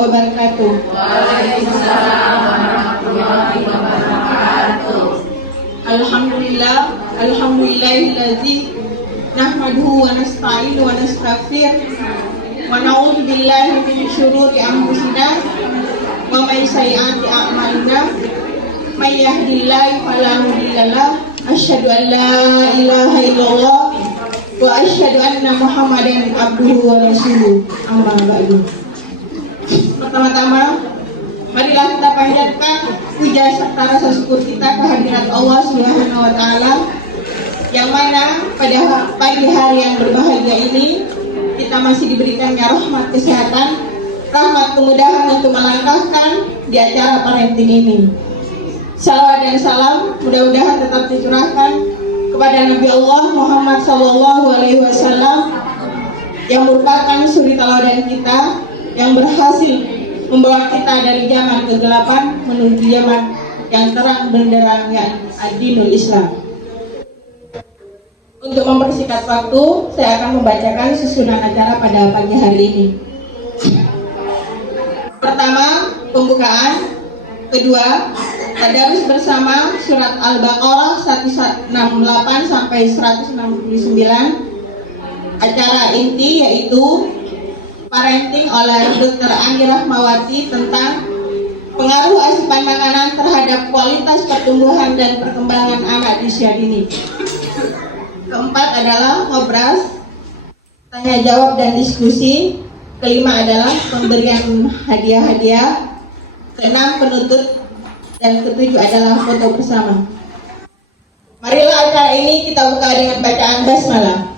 wabarakatuh. Waalaikumsalam warahmatullahi wabarakatuh. Alhamdulillahillazi nahmaduhu wa nasta'inu wa nastaghfir wa na'udzu billahi min syururi anfusina wa min sayyiati a'malina. May yahdihillahu fala mudhillalah. Asyhadu an la ilaha illallah wa asyhadu anna Muhammadan abduhu wa rasuluh. Amma ba'du. Pertama-tama, marilah kita panjatkan puja serta rasa syukur kita kehadirat Allah Subhanahu wa taala, yang mana pada pagi hari yang berbahagia ini kita masih diberikannya rahmat kesehatan, rahmat kemudahan untuk melangkahkan di acara parenting ini. Salawat dan salam mudah-mudahan tetap dicurahkan kepada Nabi Allah Muhammad SAW yang merupakan suri teladan kita, yang berhasil membawa kita dari zaman kegelapan menuju zaman yang terang benderang, yakni ad-dinul Islam. Untuk mempersingkat waktu, saya akan membacakan susunan acara pada pagi hari ini. Pertama, pembukaan. Kedua, tadarus bersama surat Al-Baqarah 168 sampai 169. Acara inti yaitu parenting oleh Dr. Ani Rahmawati tentang pengaruh asupan makanan terhadap kualitas pertumbuhan dan perkembangan anak di usia dini. Keempat adalah ngobras, tanya jawab dan diskusi. Kelima adalah pemberian hadiah-hadiah. Keenam penutup, dan ketujuh adalah foto bersama. Marilah acara ini kita buka dengan bacaan basmalah.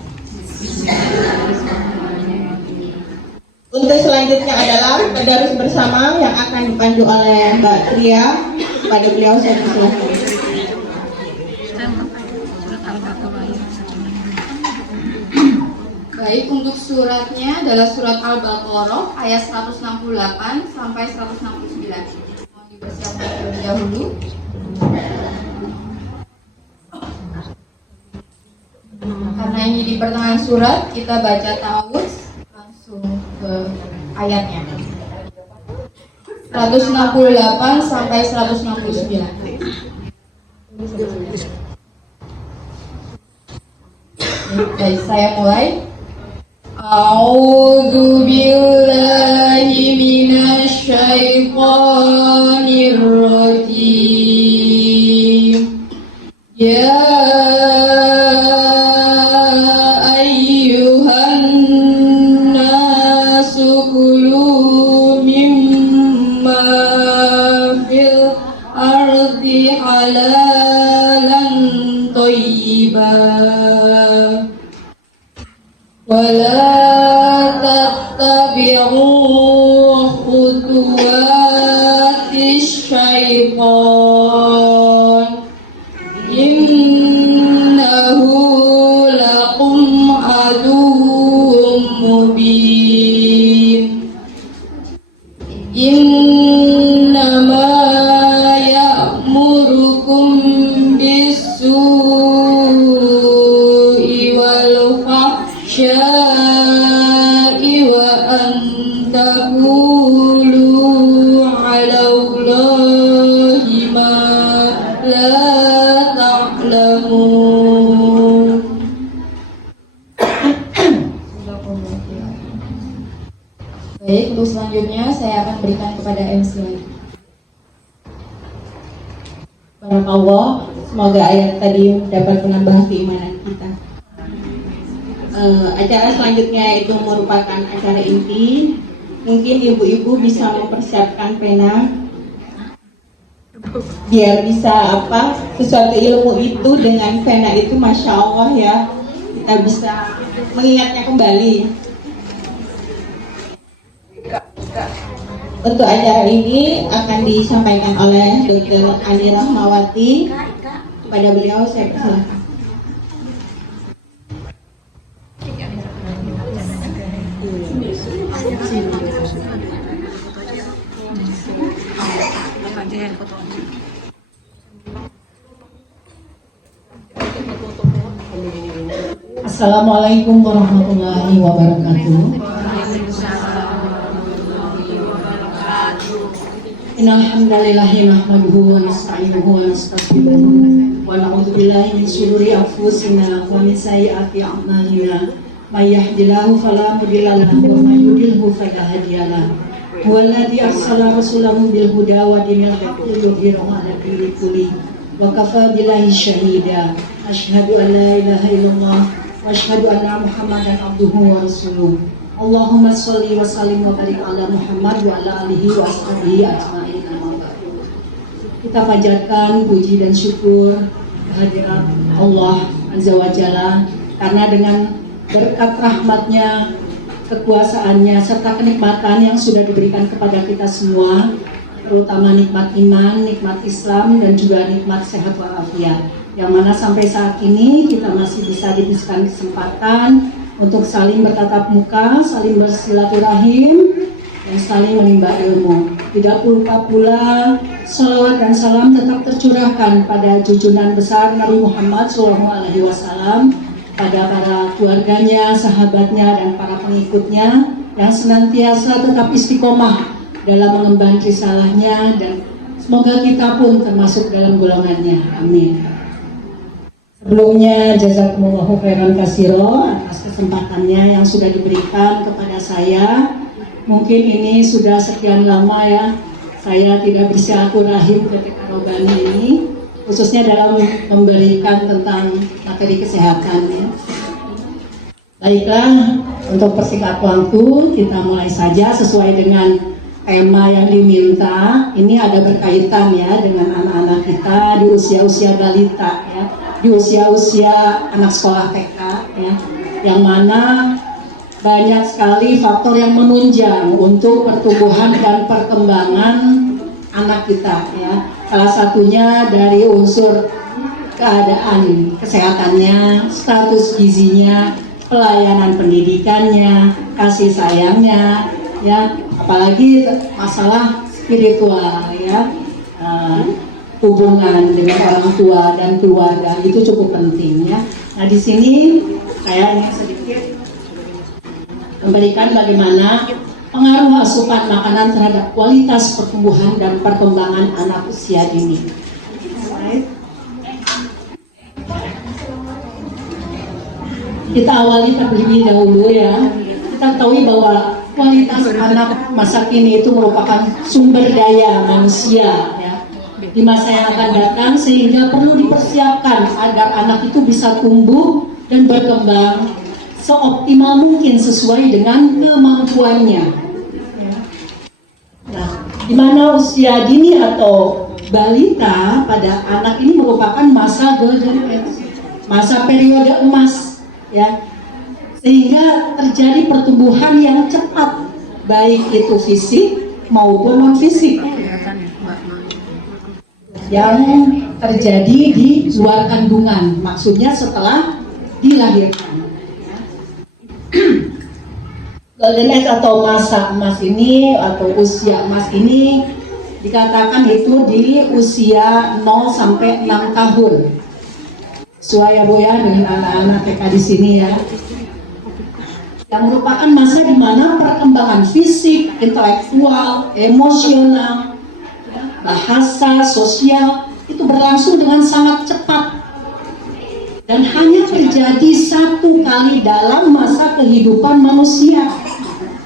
Untuk selanjutnya adalah tadarus bersama yang akan dipandu oleh Mbak Tria. Pada beliau saya persilakan. Baik, untuk suratnya adalah surat Al-Baqarah ayat 168 sampai 169. Mau dipersiapkan terlebih dahulu. Karena ini di pertengahan surat, kita baca ta'awudz langsung ke ayatnya. 168 sampai 169. Baik, saya mulai. A'udzu billahi minasy syaithanir rajim. Ya ayyuhan nasu kulu mimma fil ardi halalan thayyiban wala tattabi'u khutuwatis syaitan innahu lakum aduwwum mubin. Innama ya'murukum bis-su'i wal fahsya'i wa an taqulu 'ala Allahi ma la ta'lamun. Baik, untuk selanjutnya saya akan berikan kepada MC lagi. Barakallah, semoga ayat tadi dapat menambah keimanan kita. Acara selanjutnya itu merupakan acara inti. Mungkin ibu-ibu bisa mempersiapkan pena biar bisa sesuatu ilmu itu dengan pena itu, masya Allah ya, kita bisa mengingatnya kembali. Untuk acara ini akan disampaikan oleh Dr. Ani Rahmawati. Pada beliau saya persilakan. Assalamualaikum warahmatullahi wabarakatuh. Innal hamdalillahi nahmaduhu wa nasta'inuhu wa nastaghfiruh wa na'udzu billahi min shururi anfusina wa min sayyiati a'malina. May yahdihillahu fala mudilla lahu wa may yudlilhu fala hadiya lahu. Huwallazi arsala rasulahu bil huda wa dinil haqqi liyudhhirahu 'ala dini kullihi wa kafaa billahi shahida. Asyhadu an la ilaha illallah wa asyhadu anna Muhammadan abduhu wa rasuluh. Allahumma sholli wa sallim wa barik ala Muhammad wa ala alihi wa ashabihi ajma'in. Kita panjatkan puji dan syukur kehadirat Allah Azza wa Jalla, karena dengan berkat rahmatnya, kekuasaannya, serta kenikmatan yang sudah diberikan kepada kita semua, terutama nikmat iman, nikmat Islam, dan juga nikmat sehat walafiat, yang mana sampai saat ini kita masih bisa diberikan kesempatan untuk saling bertatap muka, saling bersilaturahim, dan saling menimba ilmu. Tidak lupa pula salawat dan salam tetap tercurahkan pada junjungan besar Nabi Muhammad SAW, pada para keluarganya, sahabatnya, dan para pengikutnya yang senantiasa tetap istiqomah dalam mengemban risalahnya, dan semoga kita pun termasuk dalam golongannya. Amin. Sebelumnya jazakumullahu khairan katsiro atas kesempatannya yang sudah diberikan kepada saya. Mungkin ini sudah sekian lama ya saya tidak bersilaturahim ke TK Robani ini, khususnya dalam memberikan tentang materi kesehatan ya. Baiklah, untuk persingkat waktu kita mulai saja sesuai dengan tema yang diminta. Ini ada berkaitan ya dengan anak-anak kita di usia-usia balita ya, di usia-usia anak sekolah TK ya, yang mana banyak sekali faktor yang menunjang untuk pertumbuhan dan perkembangan anak kita ya. Salah satunya dari unsur keadaan kesehatannya, status gizinya, pelayanan pendidikannya, kasih sayangnya ya, apalagi masalah spiritual ya, hubungan dengan orang tua dan keluarga itu cukup penting ya. Nah di sini saya ingin sedikit memberikan bagaimana pengaruh asupan makanan terhadap kualitas pertumbuhan dan perkembangan anak usia dini. Kita awali terlebih dahulu ya. Kita ketahui bahwa kualitas anak masa kini itu merupakan sumber daya manusia ya di masa yang akan datang, sehingga perlu dipersiapkan agar anak itu bisa tumbuh dan berkembang seoptimal mungkin sesuai dengan kemampuannya. Nah, di mana usia dini atau balita pada anak ini merupakan masa golden age, masa periode emas, ya, sehingga terjadi pertumbuhan yang cepat, baik itu fisik maupun non fisik, yang terjadi di luar kandungan, maksudnya setelah dilahirkan. Golden age atau masa emas ini atau usia emas ini dikatakan itu di usia 0 sampai 6 tahun. Sesuai ya Bu ya dengan anak-anak TK di sini ya. Yang merupakan masa di mana perkembangan fisik, intelektual, emosional, bahasa, sosial itu berlangsung dengan sangat cepat. Dan hanya terjadi satu kali dalam masa kehidupan manusia.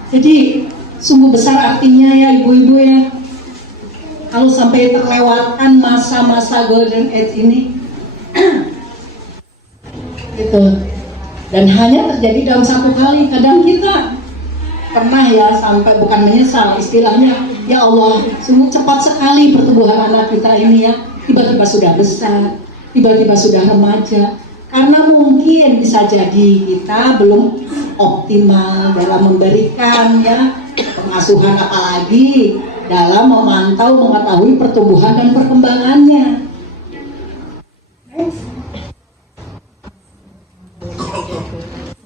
Jadi sungguh besar artinya ya ibu-ibu ya, kalau sampai terlewatkan masa-masa golden age ini. Gitu. Dan hanya terjadi dalam satu kali. Kadang kita pernah ya sampai bukan menyesal, istilahnya ya Allah sungguh cepat sekali pertumbuhan anak kita ini ya. Tiba-tiba sudah besar, tiba-tiba sudah remaja. Karena mungkin bisa jadi kita belum optimal dalam memberikan ya pengasuhan, apalagi dalam memantau mengetahui pertumbuhan dan perkembangannya.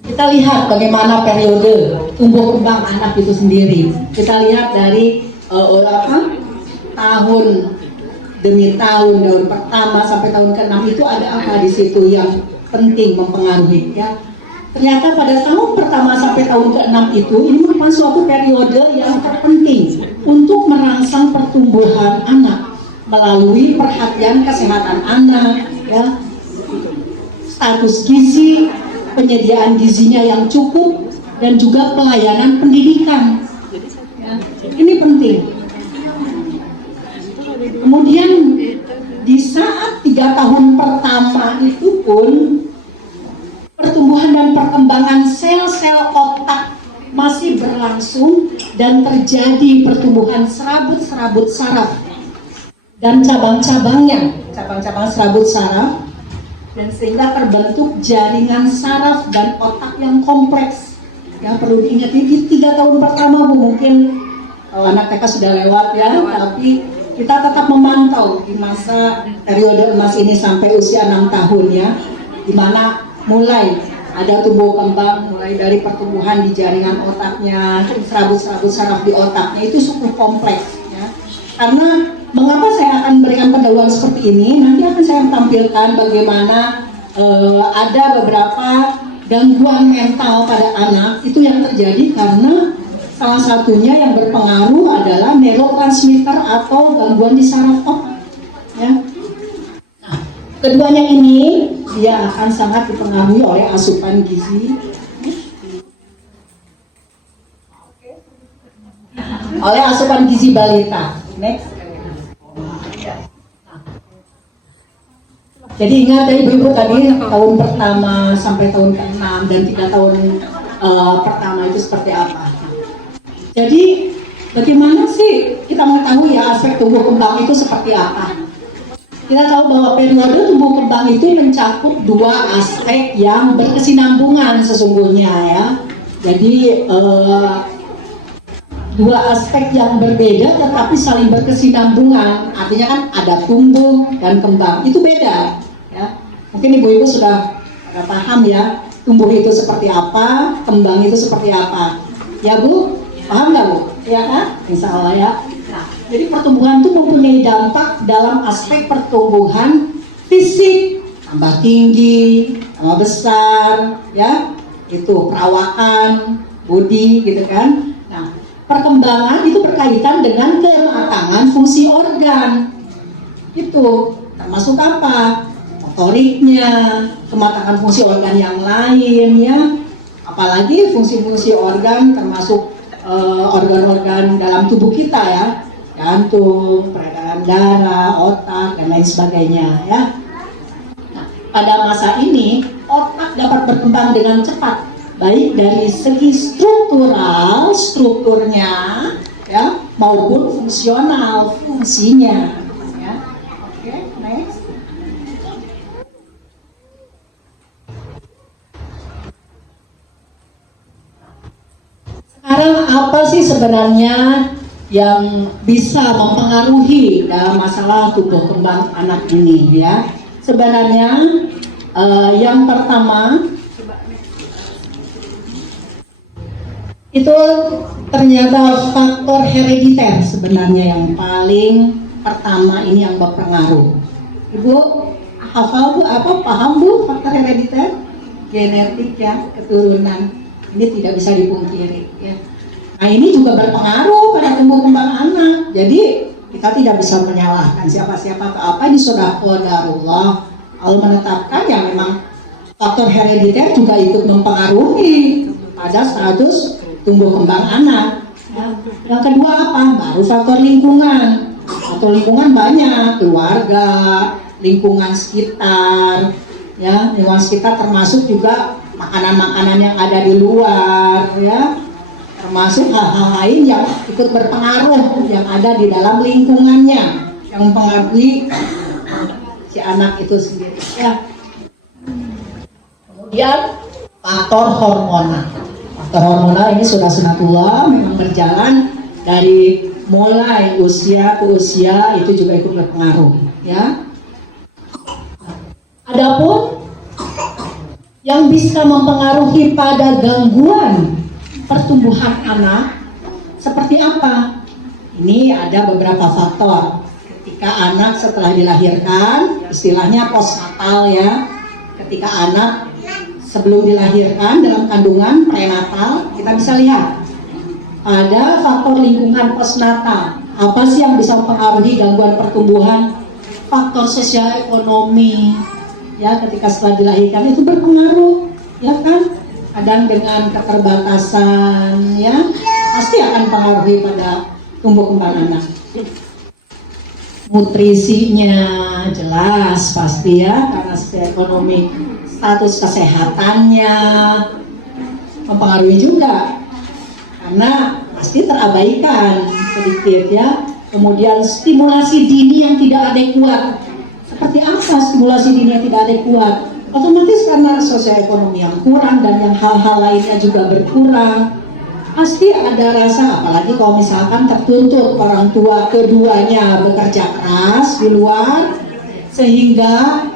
Kita lihat bagaimana periode tumbuh kembang anak itu sendiri. Kita lihat dari tahun demi tahun pertama sampai tahun ke-6 itu ada apa di situ yang penting mempengaruhi ya. ternyata pada tahun pertama sampai tahun ke-6 itu ini merupakan suatu periode yang terpenting untuk merangsang pertumbuhan anak melalui perhatian kesehatan anak, ya, status gizi, penyediaan gizinya yang cukup, dan juga pelayanan pendidikan. Ya, ini penting. Kemudian di saat 3 tahun pertama itu pun pertumbuhan dan perkembangan sel-sel otak masih berlangsung dan terjadi pertumbuhan serabut-serabut saraf dan cabang-cabangnya, cabang-cabang serabut saraf, dan sehingga terbentuk jaringan saraf dan otak yang kompleks. Ya, perlu diingat ini 3 tahun pertama Bu, mungkin anak TK sudah lewat ya, tapi kita tetap memantau di masa periode emas ini sampai usia 6 tahun ya, di mana mulai ada tumbuh kembang, mulai dari pertumbuhan di jaringan otaknya, serabut-serabut saraf di otaknya itu cukup kompleks ya. Karena mengapa saya akan berikan pendahuluan seperti ini, nanti akan saya tampilkan bagaimana ada beberapa gangguan mental pada anak itu yang terjadi karena salah satunya yang berpengaruh adalah neurotransmitter atau gangguan di saraf otak ya. Nah, keduanya ini dia akan sangat dipengaruhi oleh asupan gizi, oleh asupan gizi balita. Next. Jadi ingat ya ibu-ibu tadi tahun pertama sampai tahun ke-6 dan 3 tahun pertama itu seperti apa. Jadi bagaimana sih kita mengetahui ya aspek tumbuh kembang itu seperti apa. Kita tahu bahwa periode tumbuh kembang itu mencakup 2 aspek yang berkesinambungan sesungguhnya ya. Jadi 2 aspek yang berbeda tetapi saling berkesinambungan. Artinya kan ada tumbuh dan kembang, itu beda ya. Mungkin ibu-ibu sudah paham ya, tumbuh itu seperti apa, kembang itu seperti apa. Ya Bu, paham nggak Bu? Ya kan? Insya Allah ya. Nah, jadi pertumbuhan itu mempunyai dampak dalam aspek pertumbuhan fisik, tambah tinggi, tambah besar ya, itu perawakan, body gitu kan. Nah, perkembangan itu berkaitan dengan kematangan fungsi organ. Itu termasuk apa? Motoriknya, kematangan fungsi organ yang lain ya. Apalagi fungsi-fungsi organ termasuk organ-organ dalam tubuh kita ya. Jantung, peredaran darah, otak dan lain sebagainya ya. Nah, pada masa ini otak dapat berkembang dengan cepat, baik dari segi strukturnya ya maupun fungsional fungsinya ya. Oke, next. Sekarang apa sih sebenarnya yang bisa mempengaruhi dalam masalah tumbuh kembang anak ini ya? Sebenarnya yang pertama itu ternyata faktor herediter sebenarnya yang paling pertama ini yang berpengaruh. Ibu hafal Bu, apa paham Bu faktor herediter? Genetik ya, keturunan. Ini tidak bisa dipungkiri ya. Nah ini juga berpengaruh pada tumbuh kembang anak. Jadi kita tidak bisa menyalahkan siapa-siapa atau apa, ini sudah qadarullah. Allah menetapkan ya memang faktor herediter juga ikut mempengaruhi pada status tumbuh kembang anak. Ya. Yang kedua apa? Baru faktor lingkungan. Faktor lingkungan banyak, keluarga, lingkungan sekitar, ya lingkungan sekitar termasuk juga makanan-makanan yang ada di luar, ya termasuk hal-hal lain yang ikut berpengaruh yang ada di dalam lingkungannya yang mempengaruhi si anak itu sendiri. Ya. Kemudian faktor hormonal. Faktor hormonal ini sudah sunatullah memang berjalan dari mulai usia ke usia itu juga ikut berpengaruh. Ya. Adapun yang bisa mempengaruhi pada gangguan pertumbuhan anak seperti apa? Ini ada beberapa faktor. Ketika anak setelah dilahirkan, istilahnya postnatal ya, ketika anak sebelum dilahirkan dalam kandungan prenatal, kita bisa lihat ada faktor lingkungan postnatal. Apa sih yang bisa mempengaruhi gangguan pertumbuhan? Faktor sosial ekonomi, ya, ketika setelah dilahirkan itu berpengaruh, ya kan? Kadang dengan keterbatasan, ya, pasti akan mempengaruhi pada tumbuh kembang anak. Nutrisinya jelas pasti ya, karena secara ekonomi, status kesehatannya mempengaruhi juga, karena pasti terabaikan sedikit ya. Kemudian stimulasi dini yang tidak adekuat. Seperti apa stimulasi dini yang tidak adekuat? Otomatis karena sosial ekonomi yang kurang dan yang hal-hal lainnya juga berkurang, pasti ada rasa, apalagi kalau misalkan tertuntut orang tua keduanya bekerja keras di luar, sehingga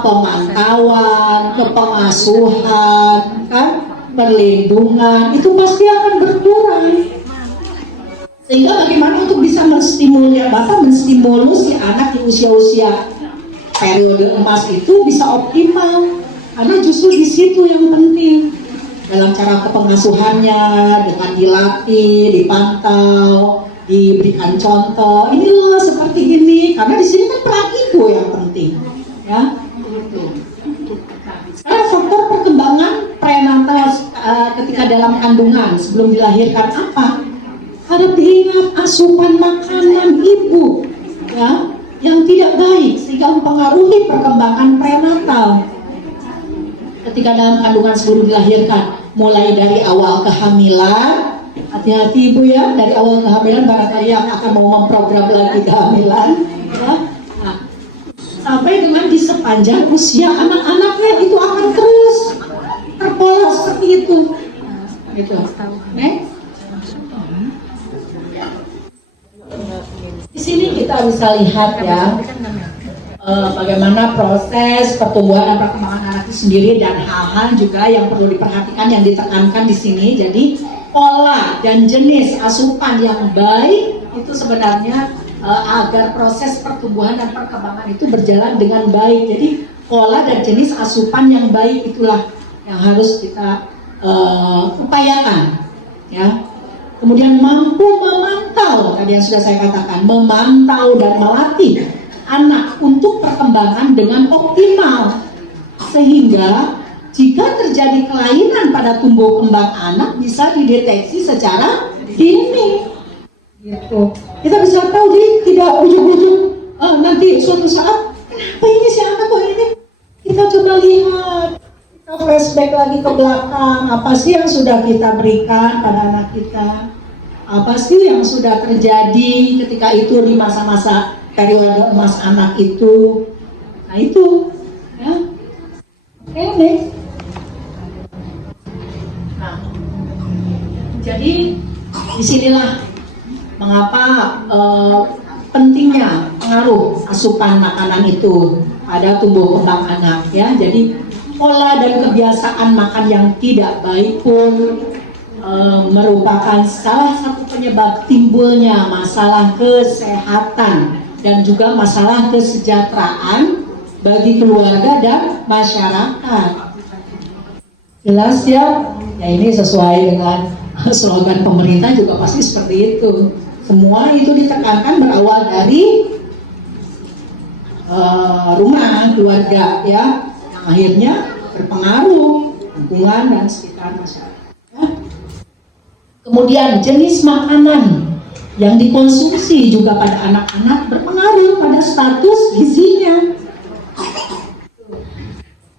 pemantauan, kepengasuhan, kan, perlindungan itu pasti akan berkurang. Sehingga bagaimana untuk bisa menstimulus si anak di usia-usia periode emas itu bisa optimal, karena justru di situ yang penting dalam cara kepengasuhannya, dengan dilatih, dipantau, diberikan contoh, ini loh seperti ini, karena di sini kan peran ibu yang penting, ya. Sekarang faktor perkembangan prenatal ketika dalam kandungan sebelum dilahirkan apa? Harus diingat asupan makanan ibu, ya, yang tidak baik sehingga mempengaruhi perkembangan prenatal ketika dalam kandungan sebelum dilahirkan, mulai dari awal kehamilan. Hati-hati ibu ya, dari awal kehamilan barangkali yang akan mau memprogram lagi kehamilan, ya. Nah, sampai dengan di sepanjang usia anak-anaknya itu akan terus terpola seperti itu, gitu. Di sini kita bisa lihat ya, bagaimana proses pertumbuhan dan perkembangan anak itu sendiri, dan hal-hal juga yang perlu diperhatikan yang ditekankan di sini. Jadi pola dan jenis asupan yang baik itu sebenarnya agar proses pertumbuhan dan perkembangan itu berjalan dengan baik. Jadi pola dan jenis asupan yang baik itulah yang harus kita upayakan, ya. Kemudian mampu memantau, tadi yang sudah saya katakan, memantau dan melatih anak untuk perkembangan dengan optimal, sehingga jika terjadi kelainan pada tumbuh kembang anak bisa dideteksi secara dini. Gitu. Kita bisa tahu, jadi tidak ujung-ujung nanti suatu saat, kenapa ini si anak kok ini? Kita coba lihat, kita flashback lagi ke belakang, apa sih yang sudah kita berikan pada anak kita? Apa sih yang sudah terjadi ketika itu di masa-masa periode emas anak itu? Nah itu, ya. Oke. Nah, jadi disinilah mengapa pentingnya pengaruh asupan makanan itu pada tumbuh kembang anak, ya. Jadi pola dan kebiasaan makan yang tidak baik pun merupakan salah satu penyebab timbulnya masalah kesehatan dan juga masalah kesejahteraan bagi keluarga dan masyarakat. Jelas ya, ya ini sesuai dengan slogan pemerintah juga pasti seperti itu. Semua itu ditekankan berawal dari rumah, keluarga, ya, yang akhirnya berpengaruh lingkungan dan sekitar masyarakat. Kemudian jenis makanan yang dikonsumsi juga pada anak-anak berpengaruh pada status gizinya.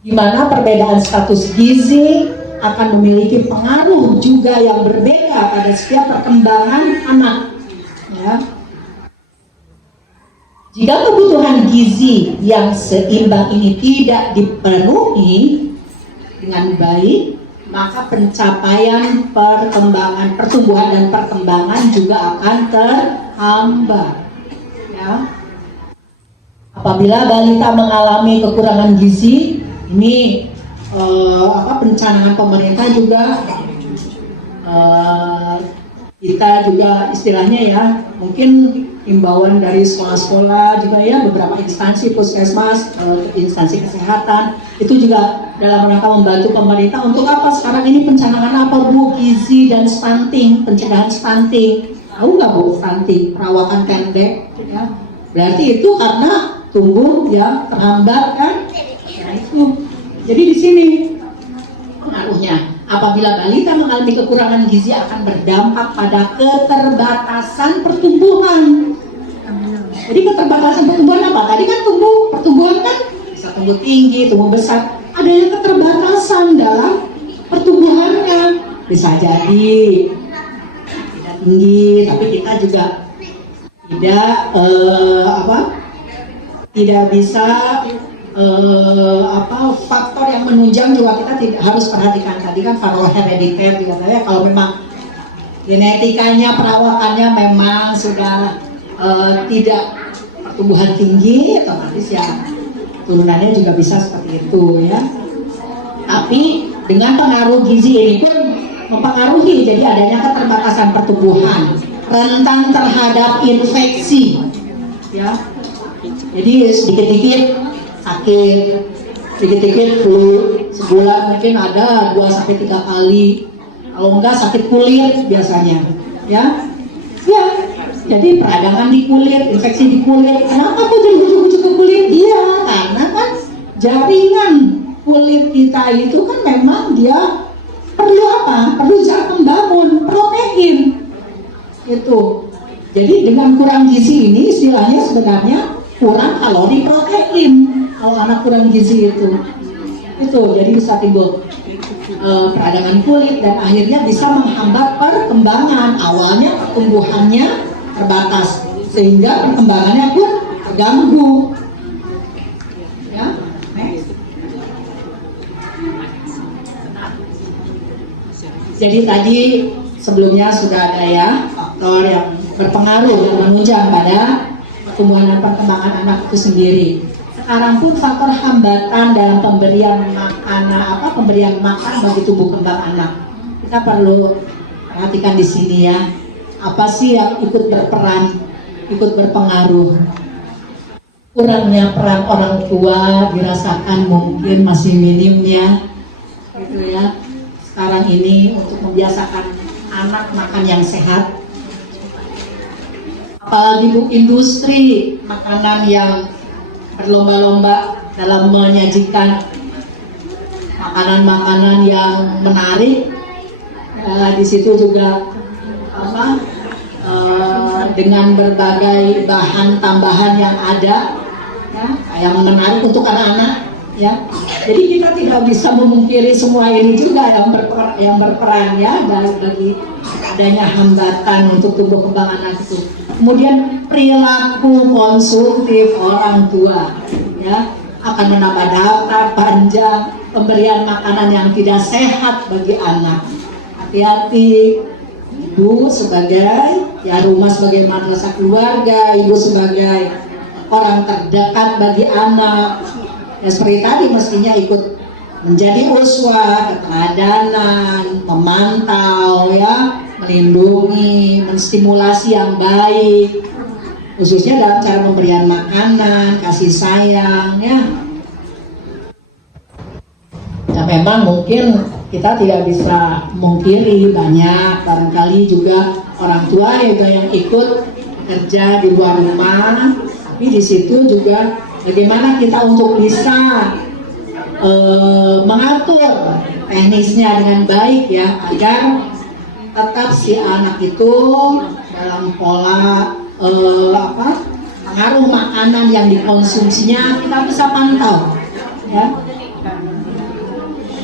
Di mana perbedaan status gizi akan memiliki pengaruh juga yang berbeda pada setiap perkembangan anak. Ya. Jika kebutuhan gizi yang seimbang ini tidak dipenuhi dengan baik, maka pencapaian pertumbuhan dan perkembangan juga akan terhambat. Ya. Apabila balita mengalami kekurangan gizi, ini pencanangan pemerintah juga kita juga istilahnya ya, mungkin himbauan dari sekolah-sekolah juga ya, beberapa instansi puskesmas, instansi kesehatan itu juga dalam rangka membantu pemerintah untuk apa sekarang ini pencanangan apa Bu? Gizi dan stunting, pencegahan stunting. Tahu nggak Bu stunting? Perawakan pendek ya. Berarti itu karena tumbuh ya terhambat kan? Ya itu. Jadi di sini pengaruhnya apabila balita mengalami kekurangan gizi akan berdampak pada keterbatasan pertumbuhan. Jadi keterbatasan pertumbuhan apa? Tadi kan pertumbuhan kan bisa tumbuh tinggi, tumbuh besar. Adanya keterbatasan dalam pertumbuhannya. Bisa jadi tidak tinggi, tapi kita juga tidak bisa faktor yang menunjang juga kita tidak harus perhatikan. Tadi kan faktor herediter juga ya, kalau memang genetikanya perawakannya memang sudah tidak pertumbuhan tinggi, otomatis ya turunannya juga bisa seperti itu ya. Tapi dengan pengaruh gizi ini pun mempengaruhi, jadi adanya keterbatasan pertumbuhan, rentan terhadap infeksi ya. Jadi sedikit-sedikit sakit, sedikit-sedikit flu, sebulan mungkin ada 2-3 kali, kalau enggak sakit kulit biasanya ya. Jadi peradangan di kulit, infeksi di kulit. Kenapa kok jadi bujuk-bujuk ke kulit? Iya, karena kan jaringan kulit kita itu kan memang dia perlu apa? Perlu zat pembangun, protein itu. Jadi dengan kurang gizi ini istilahnya sebenarnya kurang kalori protein. Kalau anak kurang gizi itu jadi bisa timbul peradangan kulit dan akhirnya bisa menghambat perkembangan. Awalnya pertumbuhannya terbatas sehingga perkembangannya pun terganggu ya. Jadi tadi sebelumnya sudah ada ya faktor yang berpengaruh yang menunjang pada pertumbuhan dan perkembangan anak itu sendiri. Sekarang pun faktor hambatan dalam pemberian makan bagi tumbuh kembang anak. Kita perlu perhatikan di sini ya. Apa sih yang ikut berperan, ikut berpengaruh? Kurangnya peran orang tua dirasakan mungkin masih minim ya, gitu ya. Sekarang ini untuk membiasakan anak makan yang sehat, apalagi Bu industri makanan yang berlomba-lomba dalam menyajikan makanan-makanan yang menarik. Di situ juga dengan berbagai bahan tambahan yang ada ya, yang menarik untuk anak-anak ya. Jadi kita tidak bisa memungkiri semua ini juga yang berperan ya dari adanya hambatan untuk tumbuh kembang anak itu. Kemudian perilaku konsumtif orang tua ya akan menambah daftar panjang pemberian makanan yang tidak sehat bagi anak. Hati-hati, ibu sebagai ya rumah sebagai madrasah keluarga, ibu sebagai orang terdekat bagi anak ya seperti tadi mestinya ikut menjadi uswah, keteladanan, memantau ya, melindungi, menstimulasi yang baik khususnya dalam cara pemberian makanan, kasih sayang ya. Ya memang mungkin kita tidak bisa mengkiri banyak barangkali juga orang tua yang ikut kerja di luar rumah, tapi di situ juga bagaimana kita untuk bisa mengatur teknisnya dengan baik ya agar tetap si anak itu dalam pola pengaruh makanan yang dikonsumsinya kita bisa pantau ya.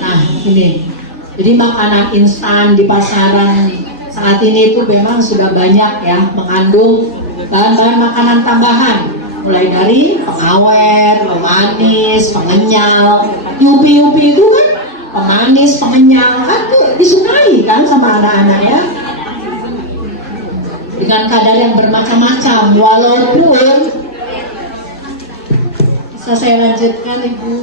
Nah ini, jadi makanan instan di pasaran saat ini itu memang sudah banyak ya mengandung bahan-bahan makanan tambahan, mulai dari pengawet, pemanis, pengenyal. Yupi-yupi itu kan pemanis, pengenyal, kan tuh disukai kan sama anak-anak ya. Dengan kadar yang bermacam-macam, walaupun bisa saya lanjutkan Ibu?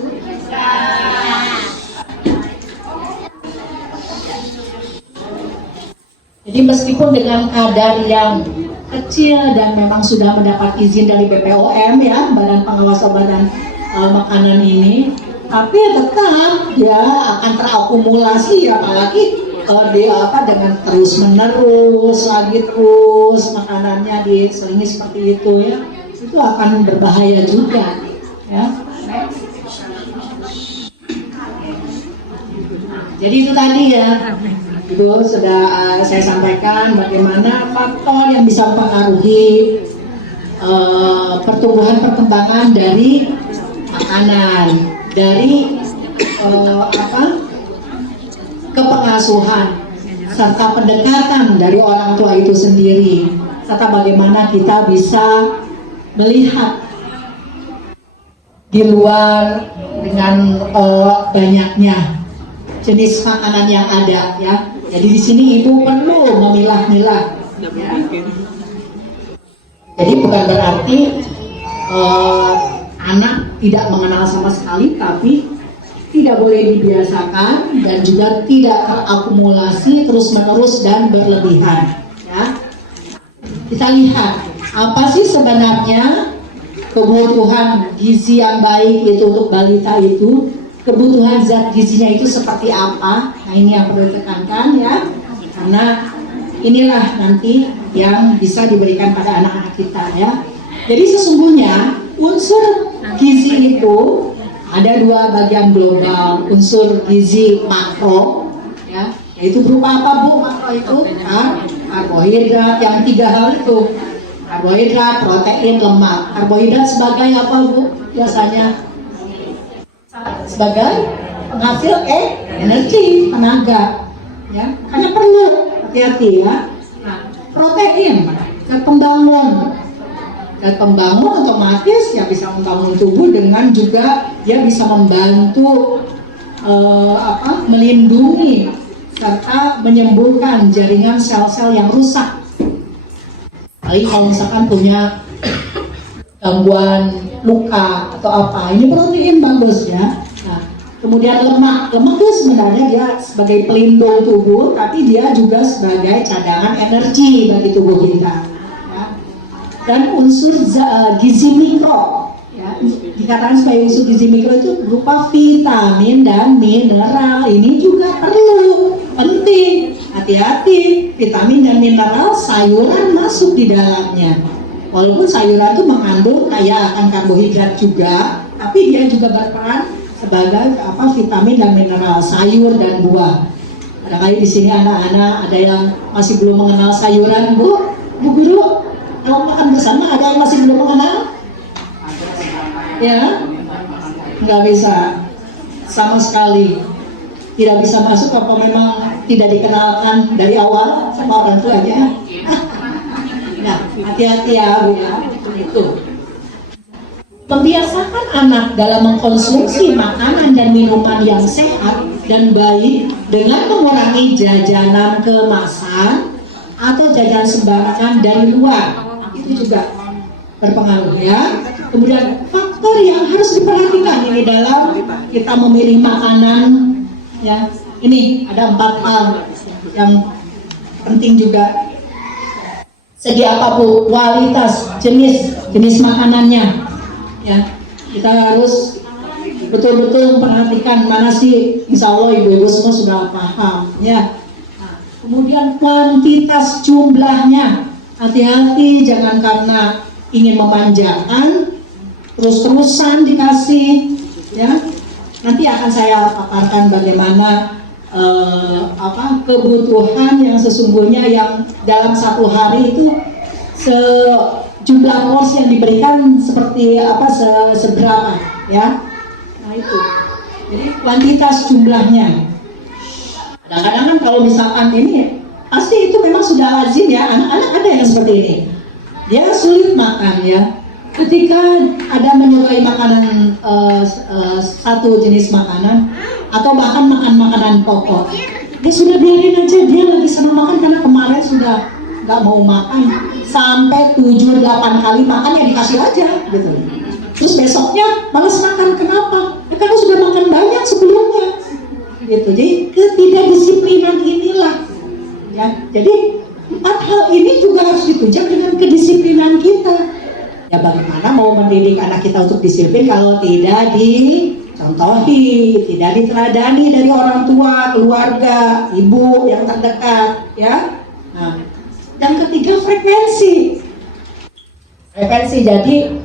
Jadi meskipun dengan kadar yang kecil dan memang sudah mendapat izin dari BPOM ya, Badan Pengawas Obat dan Makanan ini, tapi tetap dia akan terakumulasi, apalagi dia dengan terus menerus lagi terus makanannya diselingi seperti itu ya, itu akan berbahaya juga ya. Jadi itu tadi ya, itu sudah saya sampaikan bagaimana faktor yang bisa mempengaruhi pertumbuhan perkembangan dari makanan, dari kepengasuhan, serta pendekatan dari orang tua itu sendiri, serta bagaimana kita bisa melihat di luar dengan banyaknya jenis makanan yang ada ya. Jadi di sini ibu perlu memilah-milah. Ya. Jadi bukan berarti anak tidak mengenal sama sekali, tapi tidak boleh dibiasakan dan juga tidak terakumulasi terus-menerus dan berlebihan. Ya. Kita lihat apa sih sebenarnya kebutuhan gizi yang baik itu untuk balita itu. Kebutuhan zat gizinya itu seperti apa? Nah ini yang perlu ditekankan ya, karena inilah nanti yang bisa diberikan pada anak-anak kita ya. Jadi sesungguhnya unsur gizi itu ada dua bagian global, unsur gizi makro ya, yaitu berupa apa Bu makro itu? Karbohidrat, yang tiga hal itu, karbohidrat, protein, lemak. Karbohidrat sebagai apa Bu? Biasanya sebagai penghasil energi, tenaga ya, makanya perlu hati-hati ya. Nah, protein zat pembangun otomatis ya bisa membangun tubuh, dengan juga dia bisa membantu melindungi serta menyembuhkan jaringan sel-sel yang rusak. Apalagi kalau misalkan punya gangguan luka atau apa, ini protein bagus ya. Nah, kemudian lemak itu sebenarnya dia sebagai pelindung tubuh, tapi dia juga sebagai cadangan energi bagi tubuh kita ya. Dan unsur gizi mikro ya, dikatakan sebagai unsur gizi mikro itu berupa vitamin dan mineral. Ini juga perlu, penting, hati-hati, vitamin dan mineral sayuran masuk di dalamnya. Walaupun sayuran itu mengandung kaya akan karbohidrat juga, tapi dia juga berperan sebagai vitamin dan mineral, sayur dan buah. Barangkali di sini anak-anak ada yang masih belum mengenal sayuran, Bu Guru. Kalau makan bersama ada yang masih belum mengenal? Ya, nggak bisa sama sekali, tidak bisa masuk. Apa memang tidak dikenalkan dari awal sama orang tuanya? Nah, hati-hati ya Bu ya, itu. Membiasakan anak dalam mengkonsumsi makanan dan minuman yang sehat dan baik dengan mengurangi jajanan kemasan atau jajanan sembarangan dari luar, itu juga berpengaruh ya. Kemudian faktor yang harus diperhatikan ini dalam kita memilih makanan ya. Ini ada 4 hal yang penting juga. Segi apa Bu? Kualitas, jenis makanannya ya. Kita harus betul-betul memperhatikan mana sih, insya Allah ibu-ibu semua sudah paham ya. Nah, kemudian kuantitas jumlahnya, hati-hati jangan karena ingin memanjakan terus-terusan dikasih ya. Nanti akan saya paparkan bagaimana kebutuhan yang sesungguhnya yang dalam satu hari itu sejumlah porsi yang diberikan seperti seberapa ya. Nah itu, jadi kuantitas jumlahnya. Kadang-kadang kan kalau misalkan ini pasti itu memang sudah lazim ya, anak-anak ada yang seperti ini, dia sulit makan ya. Ketika ada menyukai makanan satu jenis makanan atau bahkan makan makanan pokok, dia sudah biarin aja, dia lagi senang makan karena kemarin sudah nggak mau makan sampai 7-8 kali makan ya dikasih aja gitu. Terus besoknya malas makan, kenapa? Ya, karena sudah makan banyak sebelumnya gitu. Jadi ketidakdisiplinan inilah ya Jadi 4 hal ini juga harus ditunjang dengan kedisiplinan kita. Ya bagaimana mau mendidik anak kita untuk disiplin kalau tidak dicontohi, tidak diteladani dari orang tua, keluarga, ibu yang terdekat, ya. Nah, yang ketiga frekuensi. Jadi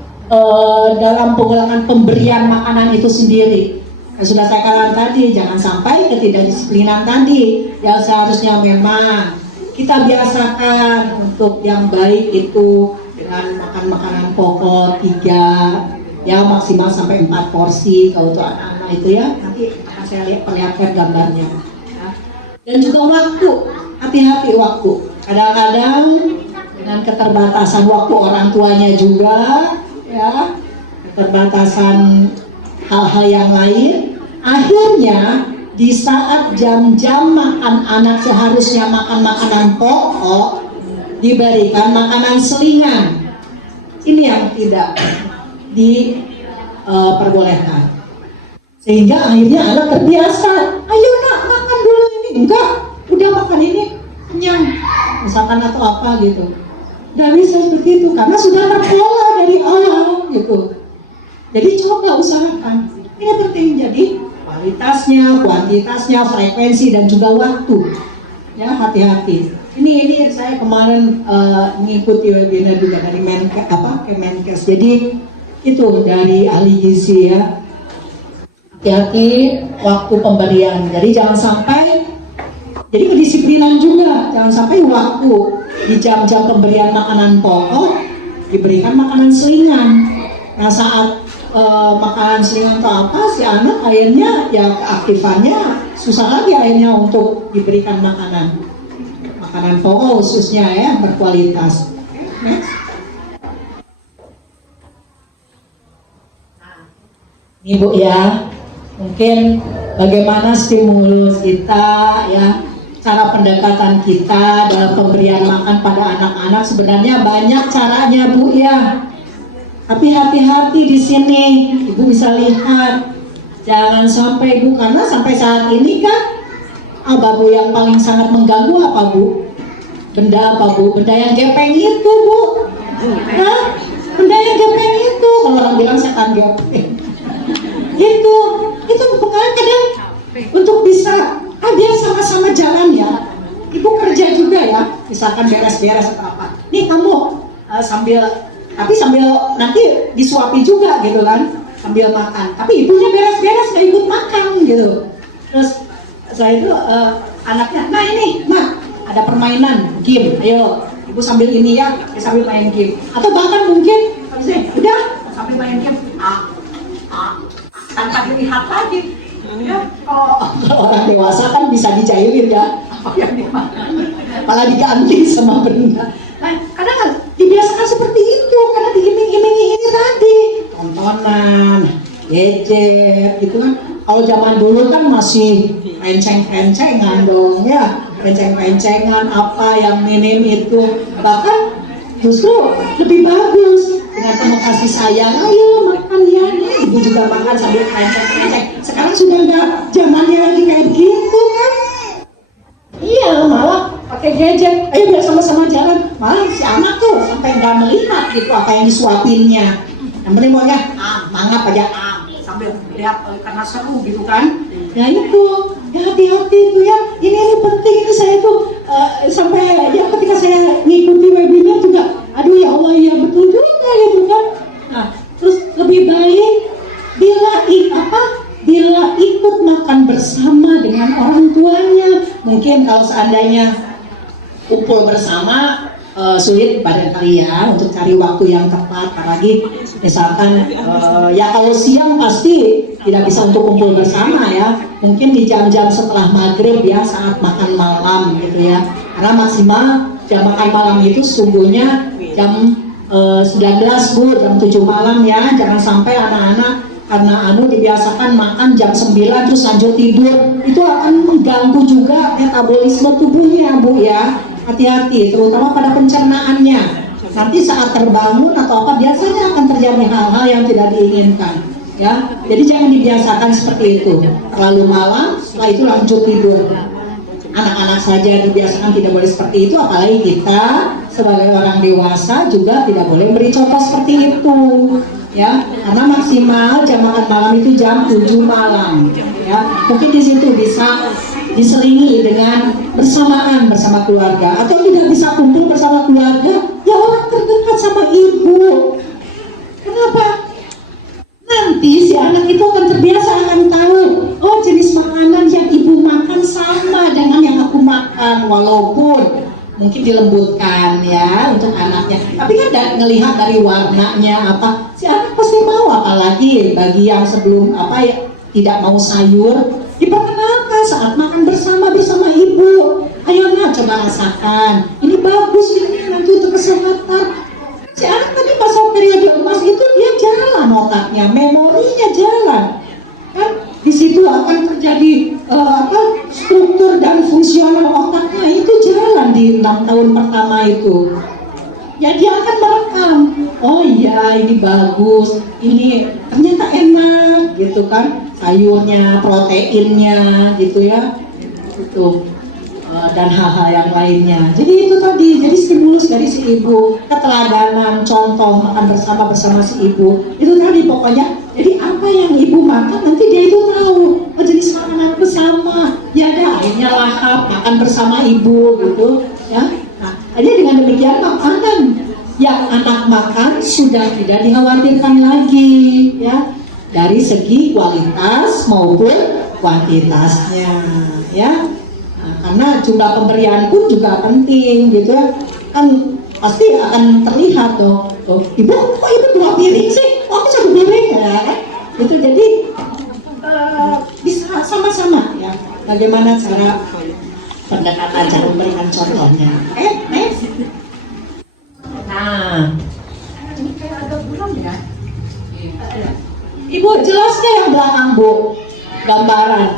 dalam pengulangan pemberian makanan itu sendiri. Sudah saya katakan tadi, jangan sampai ketidakdisiplinan tadi. Ya seharusnya memang kita biasakan untuk yang baik itu dengan makan makanan pokok 3, ya maksimal sampai 4 porsi kalau untuk anak-anak itu ya. Nanti akan saya perlihatkan gambarnya. Ya. Dan juga waktu, hati-hati waktu. Kadang-kadang dengan keterbatasan waktu orang tuanya juga, ya, keterbatasan hal-hal yang lain, akhirnya di saat jam-jam makan anak seharusnya makan makanan pokok, diberikan makanan selingan. Ini yang tidak diperbolehkan. Sehingga akhirnya anak terbiasa, ayo nak makan dulu ini, enggak, udah makan ini, kenyang, misalkan atau apa gitu. Nggak bisa seperti itu, karena sudah terpola dari awal gitu. Jadi coba usahakan, ini penting, jadi kualitasnya, kuantitasnya, frekuensi dan juga waktu. Ya hati-hati. Ini saya kemarin mengikuti webinar juga dari Kemenkes. Jadi itu dari ahli gizi ya. Hati-hati waktu pemberian. Jadi jangan sampai, jadi kedisiplinan juga. Jangan sampai waktu di jam-jam pemberian makanan pokok diberikan makanan selingan. Nah saat makanan selingan atau apa, si anak akhirnya ya keaktifannya susah lagi akhirnya untuk diberikan makanan pokok khususnya ya berkualitas. Next. Ini Bu ya, mungkin bagaimana stimulus kita ya, cara pendekatan kita dalam pemberian makan pada anak-anak sebenarnya banyak caranya Bu ya. Tapi hati-hati di sini, Ibu bisa lihat, jangan sampai Bu, karena sampai saat ini kan apa Bu yang paling sangat mengganggu apa Bu? Benda apa Bu? Benda yang gepeng itu Bu. Hah? Benda yang gepeng itu, kalau orang bilang setan gepeng. Itu kadang untuk bisa, biar sama-sama jalan ya. Ibu kerja juga ya, misalkan beres-beres atau apa. Nih kamu sambil nanti disuapi juga gitu kan, sambil makan. Tapi ibunya beres-beres gak ikut makan gitu. Terus saya itu anaknya, nah ini Ma, ada permainan game, ayo ibu sambil ini ya, sambil main game. Atau bahkan mungkin udah sambil main game, tanpa dilihat lagi. Ya, kalau orang dewasa kan bisa dicailin ya, apa yang dimakan, malah diganti sama benda. Nah, kadang kan dibiasakan seperti itu karena diiming-imingi ini tadi, tontonan, gadget, gitu kan. Kalau zaman dulu kan masih renceng-rencengan dong ya, renceng-rencengan apa yang minim itu, bahkan justru lebih bagus dengan penuh kasih sayang. Ayo makan ya, ibu juga makan sambil renceng-renceng. Sekarang sudah nggak zamannya lagi kayak gitu kan? Iya, malah pakai gadget. Ayo biar sama-sama jalan. Malah si anak tuh sampai nggak melihat gitu apa yang disuapinnya. Yang penting maunya mangap aja sambil lihat karena seru gitu kan. Ya itu, ya hati-hati itu ya. Ini penting itu saya tuh sampai ya ketika saya ngikuti webinar juga, aduh ya Allah ya betul juga gitu kan. Nah, terus lebih baik bila ikut makan bersama dengan orang tuanya. Mungkin kalau seandainya kumpul bersama sulit barangkali ya untuk cari waktu yang tepat, apalagi misalkan ya kalau siang pasti tidak bisa untuk kumpul bersama ya, mungkin di jam-jam setelah maghrib ya, saat makan malam gitu ya, karena maksimal jam makan malam itu sesungguhnya jam 19 Bu, jam 7 malam ya. Jangan sampai anak-anak karena dibiasakan makan jam 9 terus lanjut tidur, itu akan mengganggu juga metabolisme tubuhnya Bu ya. Hati-hati terutama pada pencernaannya. Nanti saat terbangun atau apa biasanya akan terjadi hal-hal yang tidak diinginkan ya. Jadi jangan dibiasakan seperti itu, terlalu malam setelah itu lanjut tidur. anak-anak saja dibiasakan tidak boleh seperti itu, apalagi kita sebagai orang dewasa juga tidak boleh beri contoh seperti itu, ya. Karena maksimal jam makan malam itu jam 7 malam, ya. Mungkin di situ bisa diselingi dengan bersamaan bersama keluarga, atau tidak bisa kumpul bersama keluarga, ya orang terdekat sama ibu. Kenapa? Nanti si anak itu akan terbiasa, akan tahu, oh jenis makanan yang ibu makan sama dengan yang aku makan, walaupun mungkin dilembutkan ya untuk anaknya, tapi kan ngelihat dari warnanya apa, si anak pasti mau. Apalagi bagi yang sebelum tidak mau sayur, diperkenalkan saat makan bersama ibu. Ayo nak, coba rasakan, ini bagus, ini nanti untuk kesehatan. Si anak tadi masa periode emas itu dia jalan otaknya, memorinya jalan, kan di situ akan terjadi struktur dan fungsional otaknya itu jalan di 6 tahun pertama itu. Ya dia akan merekam, oh iya ini bagus, ini ternyata enak gitu kan, sayurnya, proteinnya gitu ya, itu. Dan hal-hal yang lainnya. Jadi itu tadi, jadi stimulus dari si ibu, keteladanan, contoh makan bersama si ibu. Itu tadi pokoknya. Jadi apa yang ibu makan nanti dia itu tahu. Oh jenis makanan bersama. Ya dah, akhirnya lahap makan bersama ibu gitu. Ya. Nah, hanya dengan demikian makanan yang anak makan sudah tidak dikhawatirkan lagi, ya, dari segi kualitas maupun kuantitasnya, ya. Karena jumlah pemberian pun juga penting gitu ya, kan pasti akan terlihat tuh ibu kok ibu 2 piring sih, kok aku 1 piring ya kan? Gitu. Jadi bisa sama-sama ya bagaimana cara pendekatan, cara memberikan contohnya. Next. Nah, ini kayak ada bulan ya. Ibu jelasnya yang belakang Bu, gambaran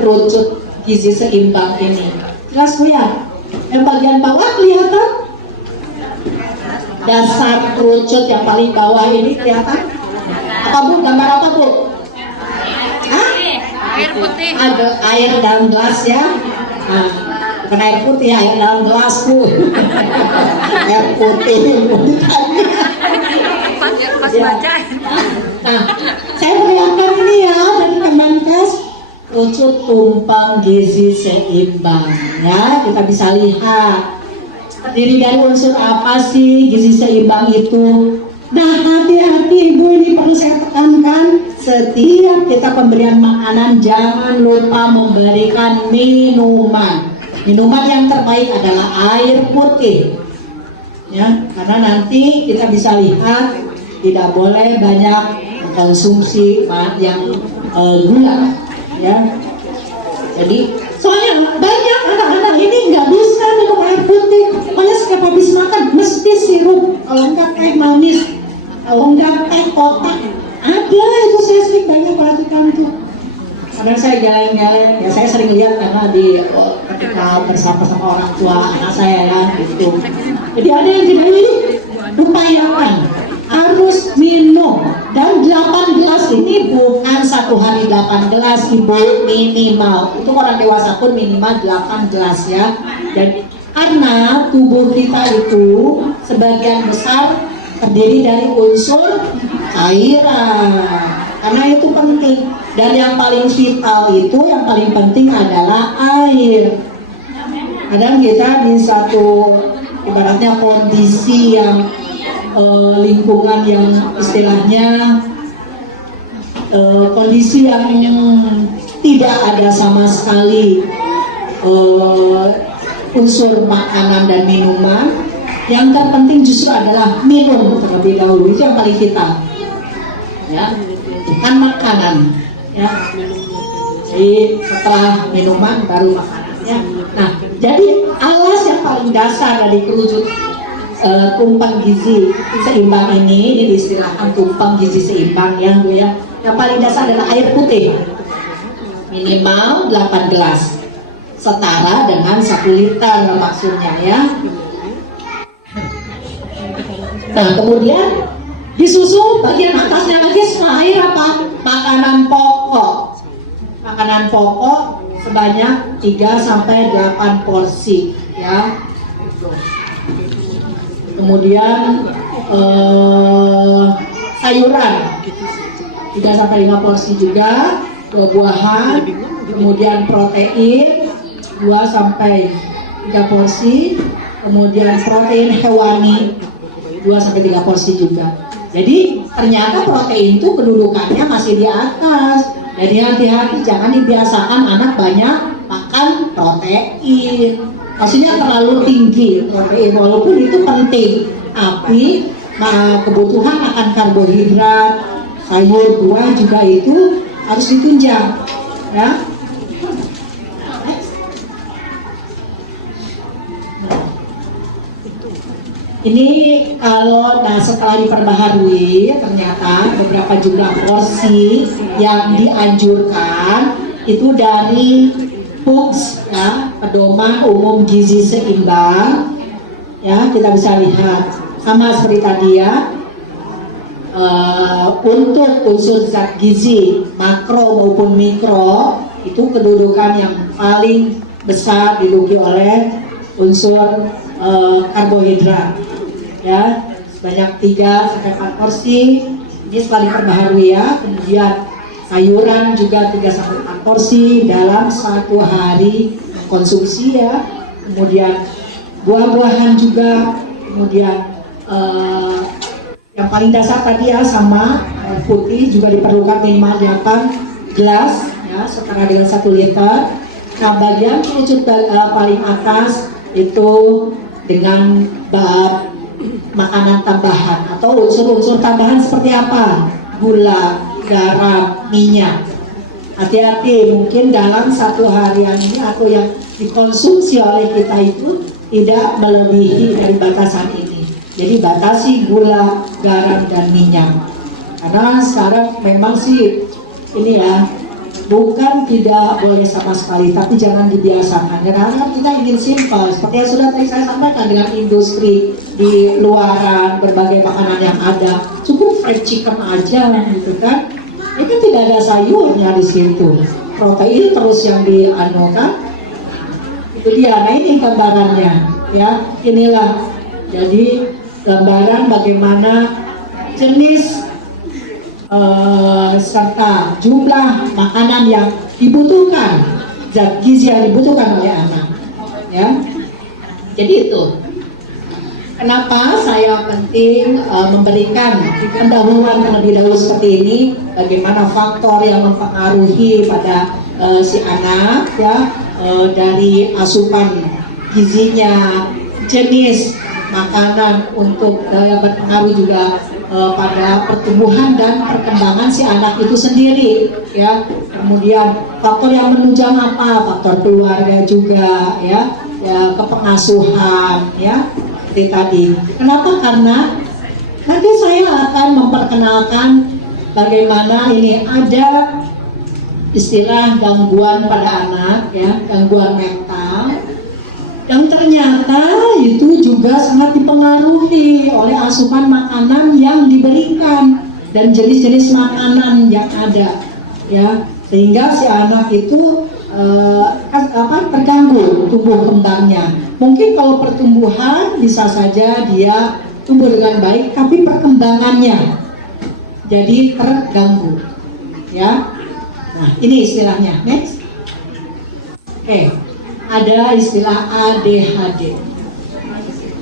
kerucut gizi seimbang ini. Jelas Bu ya? Yang bagian bawah kelihatan? Dasar kerucut yang paling bawah ini kelihatan? Apa Bu? Gambar apa Bu? Hah? Air putih. Ada air dalam gelas ya? Nah, bukan air putih, air dalam gelas Bu. Air putih. Pas Ya. baca. Nah, saya perlihatkan ini ya dari Kemenkes, kerucut tumpang gizi seimbang ya, kita bisa lihat terdiri dari unsur apa sih gizi seimbang itu. Nah hati-hati Ibu, ini perlu saya tekankan, setiap kita pemberian makanan jangan lupa memberikan minuman yang terbaik adalah air putih ya, karena nanti kita bisa lihat tidak boleh banyak konsumsi yang gula ya. Jadi soalnya banyak anak-anak ini nggak bisa minum air putih, pokoknya setiap habis makan mesti sirup, kalau enggak teh manis, kalau enggak teh kotak. Ada itu, saya sering banyak perhatikan tuh. Karena saya jalan-jalan ya, saya sering lihat karena ketika bersama orang tua anak saya ya gitu. Jadi ada yang tidak ini upayakan harus minum, dan 8 gelas ini bukan satu hari 8 gelas Ibu, minimal itu orang dewasa pun minimal 8 gelas ya. Dan karena tubuh kita itu sebagian besar terdiri dari unsur cairan, karena itu penting, dan yang paling vital itu yang paling penting adalah air. Kadang kita di satu ibaratnya kondisi yang lingkungan yang istilahnya kondisi yang tidak ada sama sekali unsur makanan dan minuman, yang terpenting justru adalah minum terlebih dahulu, itu yang paling vital ya, bukan makanan ya. Jadi setelah minuman baru makanan ya. Nah, jadi alas yang paling dasar dari kerucut tumpang gizi seimbang ini diistilahkan tumpang gizi seimbang ya Bu ya. Yang paling dasar adalah air putih minimal 8 gelas, setara dengan 1 liter maksudnya ya. Nah kemudian disusul bagian atasnya lagi semua air apa? Makanan pokok sebanyak 3 sampai 8 porsi ya. Kemudian sayuran 3 sampai 5 porsi juga, buah-buahan, kemudian protein 2 sampai 3 porsi, kemudian protein hewani 2 sampai 3 porsi juga. Jadi ternyata protein itu kedudukannya masih di atas. Jadi hati-hati, jangan dibiasakan anak banyak makan protein. Maksudnya terlalu tinggi protein, walaupun itu penting, tapi kebutuhan akan karbohidrat, sayur, buah juga itu harus ditunjang, ya. Ini kalau setelah diperbaharui ternyata beberapa jumlah porsi yang dianjurkan itu dari PUGS ya, Pedoman Umum Gizi Seimbang ya, kita bisa lihat sama seperti tadi ya, untuk unsur zat gizi makro maupun mikro itu kedudukan yang paling besar diduduki oleh unsur karbohidrat ya, sebanyak 3 sampai 4 porsi. Ini setelah diperbaharui ya. Kemudian sayuran juga 3 sampai 4 porsi dalam 1 hari konsumsi ya. Kemudian buah-buahan juga. Kemudian yang paling dasar tadi ya, sama air putih juga diperlukan minimal 8 gelas ya, setara dengan 1 liter. Nah, bagian kerucut paling atas itu dengan makanan tambahan atau unsur-unsur tambahan seperti apa? Gula, garam, minyak. Hati-hati, mungkin dalam 1 harian ini atau yang dikonsumsi oleh kita itu tidak melebihi dari batasan ini. Jadi batasi gula, garam, dan minyak. Karena sekarang memang sih ini ya, bukan tidak boleh sama sekali, tapi jangan dibiasakan. Karena kita ingin simpel, seperti yang sudah tadi saya sampaikan dengan industri di luaran, berbagai makanan yang ada, cukup fried chicken aja gitu kan. Ini kan tidak ada sayurnya di situ, protein terus yang dianukan. Itu dia. Nah, ini gambarannya, ya. Inilah jadi gambaran bagaimana jenis serta jumlah makanan yang dibutuhkan, zat gizi yang dibutuhkan oleh anak ya. Jadi itu kenapa saya penting memberikan pendahuluan terlebih dahulu seperti ini, bagaimana faktor yang mempengaruhi pada si anak ya, dari asupan gizinya, jenis makanan untuk berpengaruh juga pada pertumbuhan dan perkembangan si anak itu sendiri ya. Kemudian faktor yang menunjang apa? Faktor keluarga juga ya, kepengasuhan ya, seperti tadi. Kenapa? Karena nanti saya akan memperkenalkan bagaimana ini ada istilah gangguan pada anak ya, gangguan mental, yang ternyata itu juga sangat dipengaruhi oleh asupan makanan yang diberikan dan jenis-jenis makanan yang ada ya, sehingga si anak itu terganggu tumbuh kembangnya. Mungkin kalau pertumbuhan bisa saja dia tumbuh dengan baik, tapi perkembangannya jadi terganggu ya. Nah, ini istilahnya. Next. Oke. Ada istilah ADHD,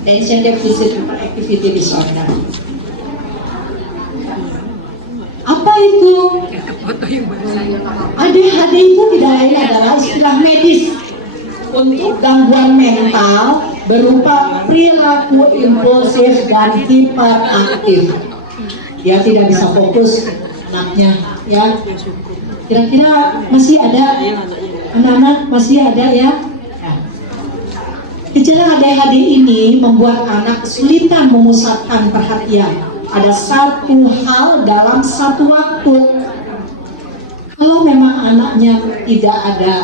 Attention Deficit Hyperactivity Disorder. Apa itu? ADHD itu tidak lain adalah istilah medis untuk gangguan mental berupa perilaku impulsif dan hiperaktif. Dia tidak bisa fokus anaknya, ya. Kira-kira masih ada anak-anak masih ada ya? Gejala ADHD ini membuat anak kesulitan memusatkan perhatian pada satu hal dalam satu waktu. Kalau memang anaknya tidak ada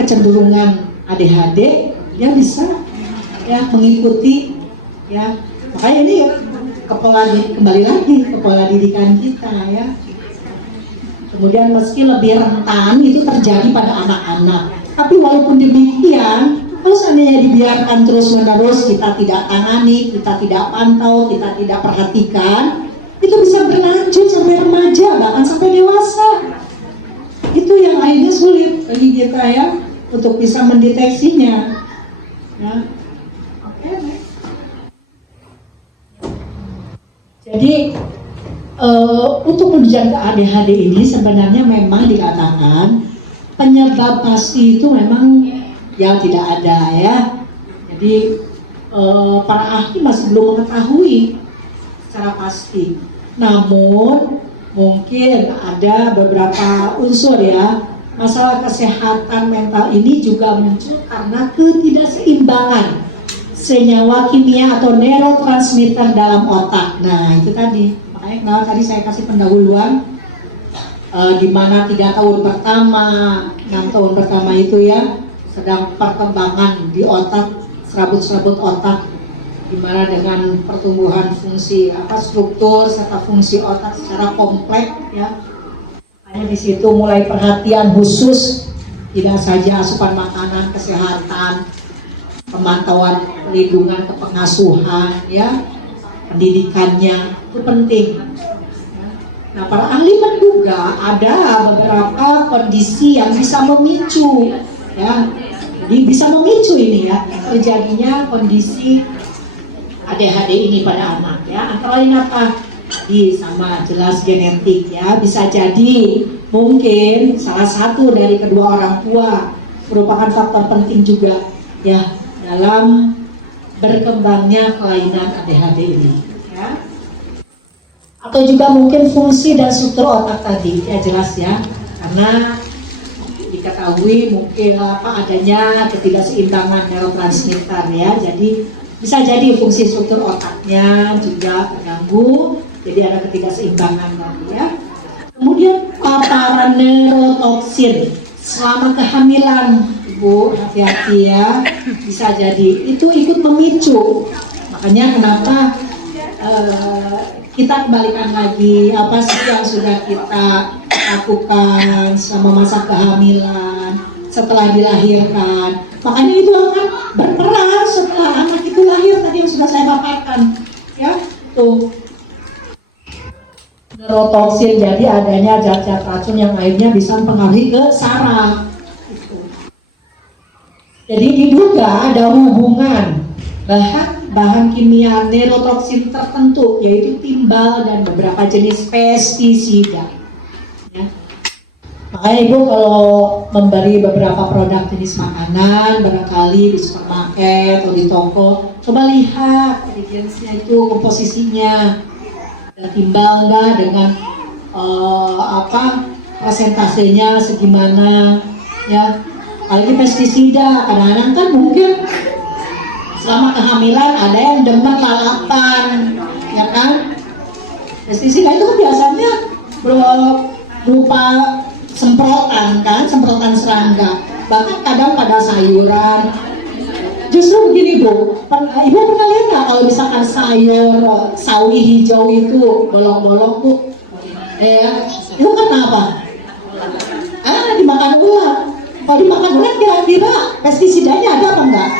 kecenderungan ADHD, dia bisa ya mengikuti ya. Makanya ini kembali lagi ke pola didikan kita ya. Kemudian meski lebih rentan itu terjadi pada anak-anak. Tapi walaupun demikian, kalau seandainya dibiarkan terus-menerus, kita tidak tangani, kita tidak pantau, kita tidak perhatikan, itu bisa berlanjut sampai remaja, bahkan sampai dewasa. Itu yang akhirnya sulit bagi kita ya untuk bisa mendeteksinya. Ya. Oke. Jadi untuk menjaga ADHD ini sebenarnya memang dikatakan penyebab pasti itu memang ya tidak ada ya. Jadi para ahli masih belum mengetahui secara pasti. Namun mungkin ada beberapa unsur ya. Masalah kesehatan mental ini juga muncul karena ketidakseimbangan senyawa kimia atau neurotransmitter dalam otak. Nah itu tadi, makanya kenapa tadi saya kasih pendahuluan di mana 3 tahun pertama, 6 tahun pertama itu ya sedang perkembangan di otak, serabut-serabut otak, di mana dengan pertumbuhan fungsi struktur serta fungsi otak secara kompleks ya. Hanya di situ mulai perhatian khusus, tidak saja asupan makanan, kesehatan, pemantauan, perlindungan, kepengasuhan ya, pendidikannya itu penting. Nah, para ahli menduga ada beberapa kondisi yang bisa memicu ya. Jadi bisa memicu ini ya terjadinya kondisi ADHD ini pada anak ya. Antara lain apa? Sama jelas genetik ya. Bisa jadi mungkin salah satu dari kedua orang tua merupakan faktor penting juga ya dalam berkembangnya kelainan ADHD ini ya. Atau juga mungkin fungsi dan struktur otak tadi ya jelas ya, karena diketahui mungkin adanya ketidakseimbangan neurotransmitter ya, jadi bisa jadi fungsi struktur otaknya juga terganggu, jadi ada ketidakseimbangan tadi ya. Kemudian paparan neurotoksin selama kehamilan, Ibu hati-hati ya, bisa jadi itu ikut memicu. Makanya kenapa kita kembalikan lagi apa sih yang sudah kita lakukan selama masa kehamilan, setelah dilahirkan. Makanya itu akan berperan setelah anak itu lahir tadi yang sudah saya paparkan. Ya, tuh. Neurotoksin, jadi adanya zat-zat racun yang akhirnya bisa mempengaruhi ke saraf. Jadi diduga ada hubungan bahan kimia neurotoksin tertentu, yaitu timbal dan beberapa jenis pestisida. Ya. Makanya Ibu kalau memberi beberapa produk jenis makanan, barangkali di supermarket atau di toko, coba lihat ingredientsnya itu, komposisinya, ada timbal nggak dengan presentasenya segimana, ya. Apalagi pestisida, kadang-kadang kan mungkin selama kehamilan ada yang demen lalapan, ya kan? Pestisida itu kan biasanya berupa semprotan kan, semprotan serangga. Bahkan kadang pada sayuran. Justru begini Bu, Ibu pernah lihat nggak kalau misalkan sayur sawi hijau itu bolong-bolong tuh, itu kan apa? Dimakan ulat. Kalau dimakan ulat kira-kira pestisidanya ada apa enggak?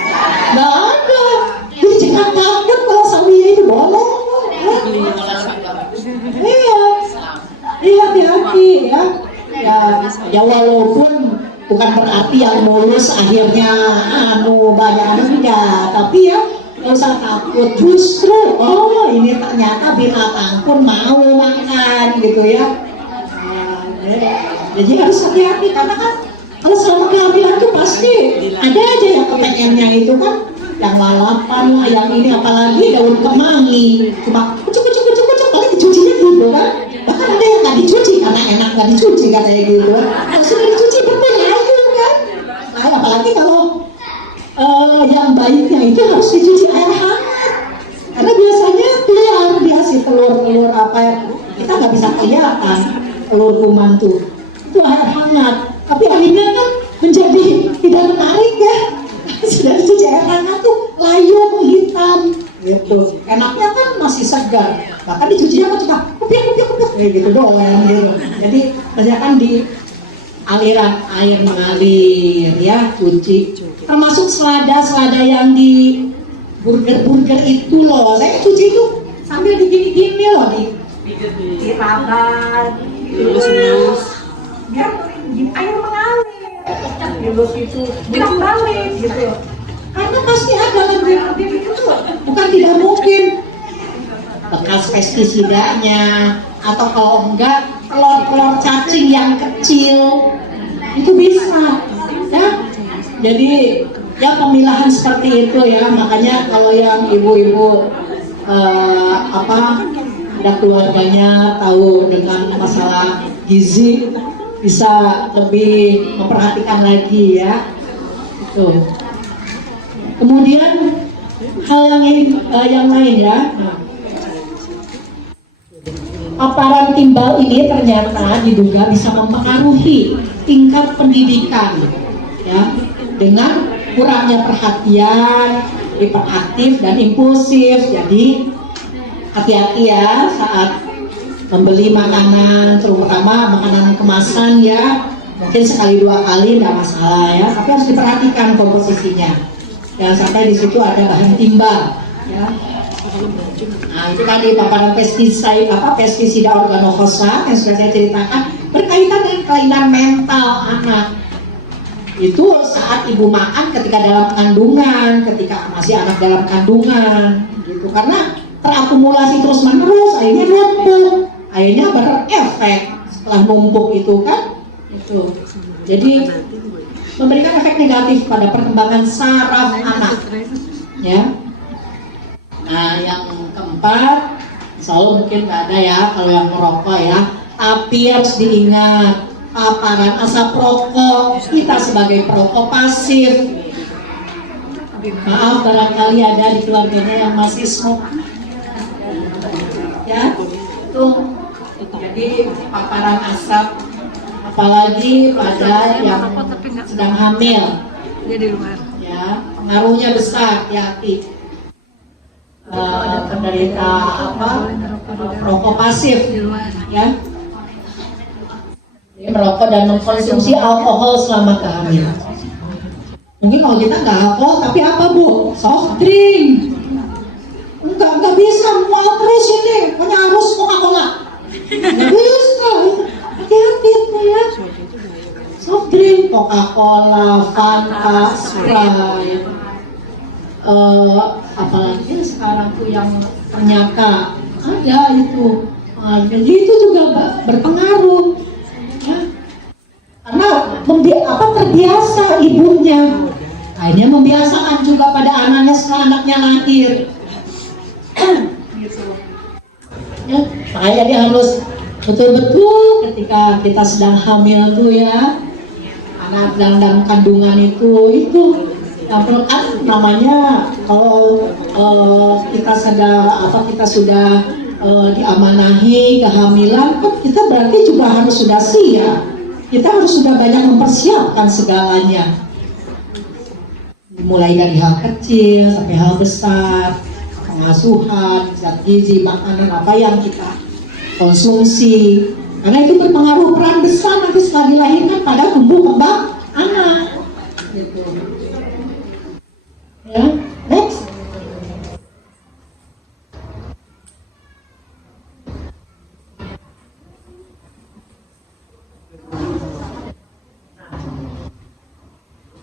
Nggak ada. Jadi jangan kaget kalau sawinya itu bolong. Iya, hati-hati ya. Ya walaupun bukan berarti yang mulus akhirnya banyak tidak, tapi ya nggak usah takut. Justru ini ternyata binatang pun mau makan gitu ya. Jadi harus hati-hati karena kan kalau selama kehamilan tuh pasti ada aja yang kepengennya itu kan, yang lalapan, yang ini, apalagi daun kemangi, cuma kucuk paling dicucinya gitu kan. Bahkan ada yang nggak dicuci karena enak nggak dicuci katanya gitu. Kalau sudah dicuci betul layu kan. Nah, apalagi kalau yang baiknya itu harus dicuci air hangat. Karena biasanya keluar dia si telur apa ya, kita nggak bisa kelihatan telur kuman tuh. Itu air hangat. Tapi akhirnya kan menjadi tidak menarik ya. Sudah dicuci air hangat tuh layu hitam gitu. Enaknya kan masih segar. Bahkan dicucinya kan cuma kupiak gitu doang gitu. Jadi Biasanya kan di aliran air mengalir ya, cuci. Termasuk selada yang di burger itu loh, saya cuci itu sambil digini-gini loh, dirabat, biar air mengalir, dilus itu bolak-balik gitu. Karena pasti ada lendir itu, bukan tidak mungkin bekas pestisidanya, atau kalau enggak telur-telur cacing yang kecil itu bisa ya. Jadi ya pemilahan seperti itu ya, makanya kalau yang ibu-ibu ada keluarganya tahu dengan masalah gizi bisa lebih memperhatikan lagi ya itu. Kemudian hal yang lain ya, paparan timbal ini ternyata diduga bisa mempengaruhi tingkat pendidikan ya, dengan kurangnya perhatian, hiperaktif dan impulsif. Jadi hati-hati ya saat membeli makanan, terutama makanan kemasan ya, mungkin sekali dua kali tidak masalah ya, tapi harus diperhatikan komposisinya. Jangan sampai di situ ada bahan timbal ya. Nah itu tadi paparan pestisida organofosfat yang sudah saya ceritakan berkaitan dengan kelainan mental anak. Itu saat ibu makan ketika dalam kandungan, ketika masih anak dalam kandungan gitu, karena terakumulasi terus menerus akhirnya numpuk, akhirnya berefek setelah numpuk itu kan itu. Jadi memberikan efek negatif pada perkembangan saraf anak ya. Nah yang keempat, selalu mungkin nggak ada ya kalau yang merokok ya, tapi harus diingat paparan asap rokok, kita sebagai perokok pasif. Maaf barangkali ada di keluarganya yang masih smoke ya, tuh. Jadi paparan asap, apalagi pada yang sedang hamil ya, pengaruhnya besar, hati-hati. Penderita perokok pasif ya, merokok dan mengkonsumsi alkohol selama kehamilan. Mungkin kalau kita nggak alkohol, tapi apa bu? Soft drink. Nggak bisa, mau terus ini, pokoknya harus Coca-Cola. Nggak bisa, hati-hati itu ya. Soft drink, Coca-Cola, Fanta, Sprite. Apalagi sekarang tuh yang ternyata ada itu. Jadi itu juga berpengaruh. Karena terbiasa ibunya, akhirnya membiasakan juga pada anaknya setelah anaknya lahir. Ya, makanya dia harus betul-betul ketika kita sedang hamil tuh ya, anak dalam kandungan itu yang perlu kan namanya kalau kita sudah diamanahi kehamilan kan kita berarti juga harus sudah siap. Kita harus sudah banyak mempersiapkan segalanya, mulai dari hal kecil sampai hal besar, pengasuhan, zat gizi, makanan apa yang kita konsumsi, karena itu berpengaruh peran besar nanti setelah dilahirkan pada tumbuh kembang anak. Gitu. Ya, next.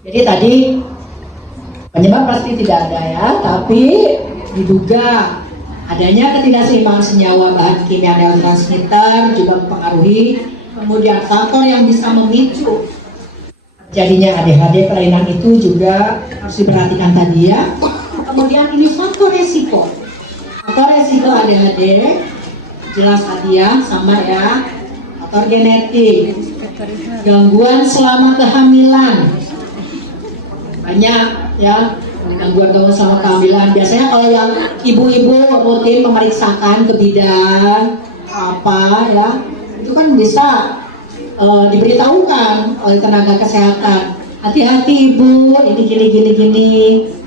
Jadi tadi penyebab pasti tidak ada ya, tapi diduga adanya ketidakseimbangan senyawa bahan kimia neurotransmitter juga mempengaruhi. Kemudian faktor yang bisa memicu jadinya ADHD kelainan itu juga harus diperhatikan tadi ya. Kemudian ini faktor resiko. Faktor resiko ADHD jelas tadi ya, sama ya. Faktor genetik, gangguan selama kehamilan. Banyak ya gangguan selama kehamilan. Biasanya kalau yang ibu-ibu rutin memeriksakan ke bidan apa ya, itu kan bisa diberitahukan oleh tenaga kesehatan. Hati-hati ibu, ini gini,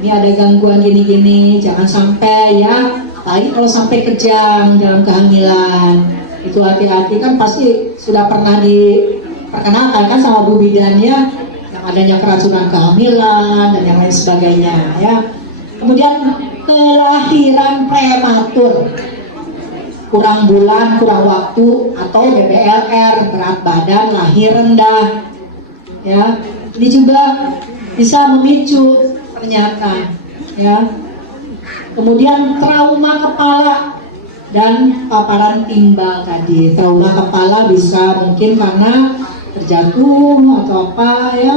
ini ada gangguan gini, jangan sampai ya, apalagi kalau sampai kejang dalam kehamilan. Itu hati-hati, kan pasti sudah pernah diperkenalkan kan sama Bu Bidan ya, yang adanya keracunan kehamilan dan yang lain sebagainya ya. Kemudian kelahiran prematur, kurang bulan, kurang waktu, atau BBLR, berat badan, lahir rendah ya. Ini juga bisa memicu ternyata ya. Kemudian trauma kepala dan paparan timbal tadi. Trauma kepala bisa mungkin karena terjatuh atau apa ya.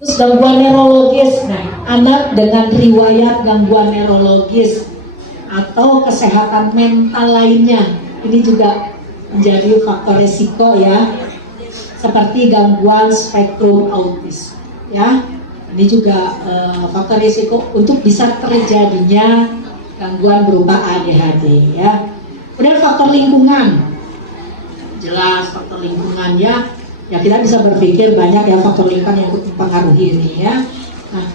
Terus gangguan neurologis. Nah, anak dengan riwayat gangguan neurologis atau kesehatan mental lainnya, ini juga menjadi faktor resiko ya, seperti gangguan spektrum autis ya. Ini juga faktor risiko untuk bisa terjadinya gangguan berupa ADHD ya. Kemudian faktor lingkungan, jelas faktor lingkungan ya. Ya kita bisa berpikir banyak ya faktor lingkungan yang mempengaruhi ini ya. Nah,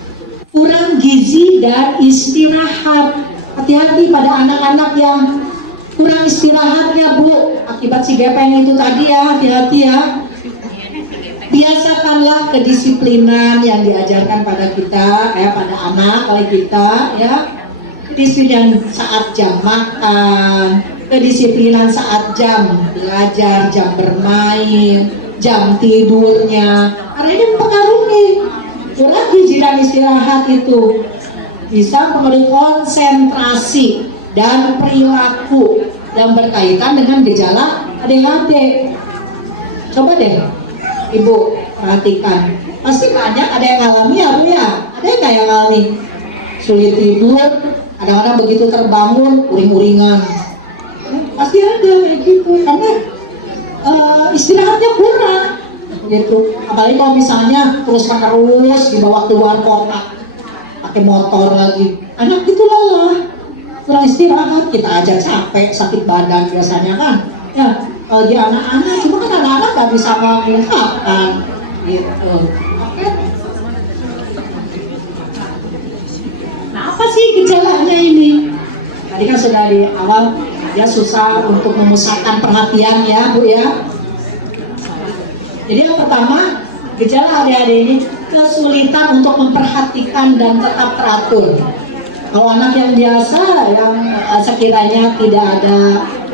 kurang gizi dan istirahat. Hati-hati pada anak-anak yang kurang istirahatnya Bu, akibat si gepeng itu tadi ya, hati-hati ya. Biasakanlah kedisiplinan yang diajarkan pada kita ya, pada anak oleh kita ya. Kedisiplinan saat jam makan, kedisiplinan saat jam belajar, jam bermain, jam tidurnya, karena ini mempengaruhi. Kurang gizi dan istirahat itu bisa mempengaruhi konsentrasi dan perilaku yang berkaitan dengan gejala ADHD. Coba deh Ibu perhatikan, pasti banyak ada yang alami ya Bu ya, ada yang nggak yang alami sulit tidur, kadang-kadang begitu terbangun uring-uringan, pasti ada kayak gitu karena istirahatnya kurang gitu. Apalagi kalau misalnya terus-menerus dibawa keluar kota pakai motor lagi, anak itu lelah, kurang istirahat, kita aja capek, sakit badan biasanya kan ya. Kalau dia anak-anak, cuma kan anak-anak gak bisa mengungkapkan gitu. Oke. Nah, apa sih gejalanya ini? Tadi kan sudah di awal, dia susah untuk memusatkan perhatian ya Bu ya. Jadi yang pertama, gejala ADHD ini kesulitan untuk memperhatikan dan tetap teratur. Kalau anak yang biasa, yang sekiranya tidak ada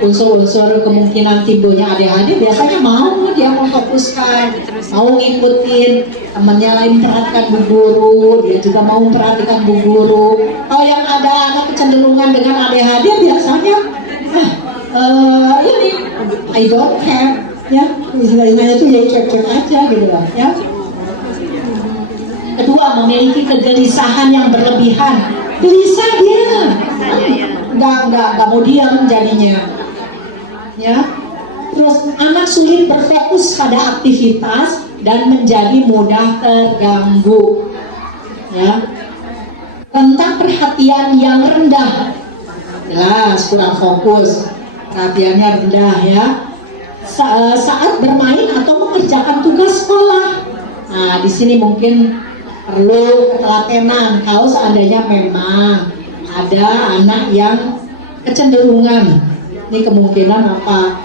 unsur-unsur kemungkinan timbulnya ADHD, biasanya mau dia memfokuskan, mau ngikutin temannya lain, perhatikan Bu Guru, dia juga mau memperhatikan Bu Guru. Kalau yang ada anak kecenderungan dengan ADHD biasanya ini I don't care ya, istilahnya itu ya cuek-cuek aja gitu ya. Kedua, memiliki kegelisahan yang berlebihan, gelisah dia, nggak mau diam jadinya. Ya, terus anak sulit berfokus pada aktivitas dan menjadi mudah terganggu. Ya, tentang perhatian yang rendah, jelas kurang fokus, perhatiannya rendah ya. Saat bermain atau mengerjakan tugas sekolah, nah di sini mungkin perlu ketelatenan kalau seandainya memang ada anak yang kecenderungan. Ini kemungkinan apa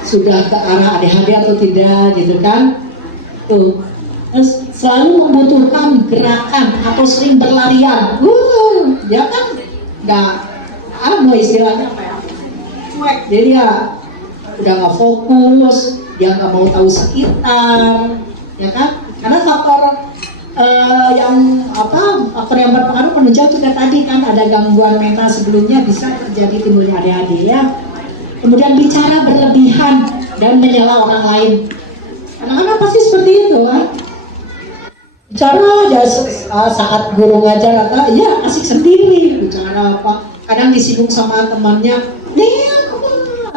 sudah ke arah ADHD atau tidak gitu kan. Tuh, terus selalu membutuhkan gerakan atau sering berlarian. Dia kan nggak istilahnya apa ya, cuek. Jadi ya udah nggak fokus, dia nggak mau tahu sekitar, ya kan? Karena faktor faktor yang berpengaruh menunjang juga tadi kan ada gangguan mental sebelumnya bisa terjadi timbulnya ADHD ya. Kemudian bicara berlebihan dan menyela orang lain. Anak-anak pasti seperti itu kan. Bicara aja saat guru ngajar atau ya asik sendiri, bicara apa. Kadang disinggung sama temannya,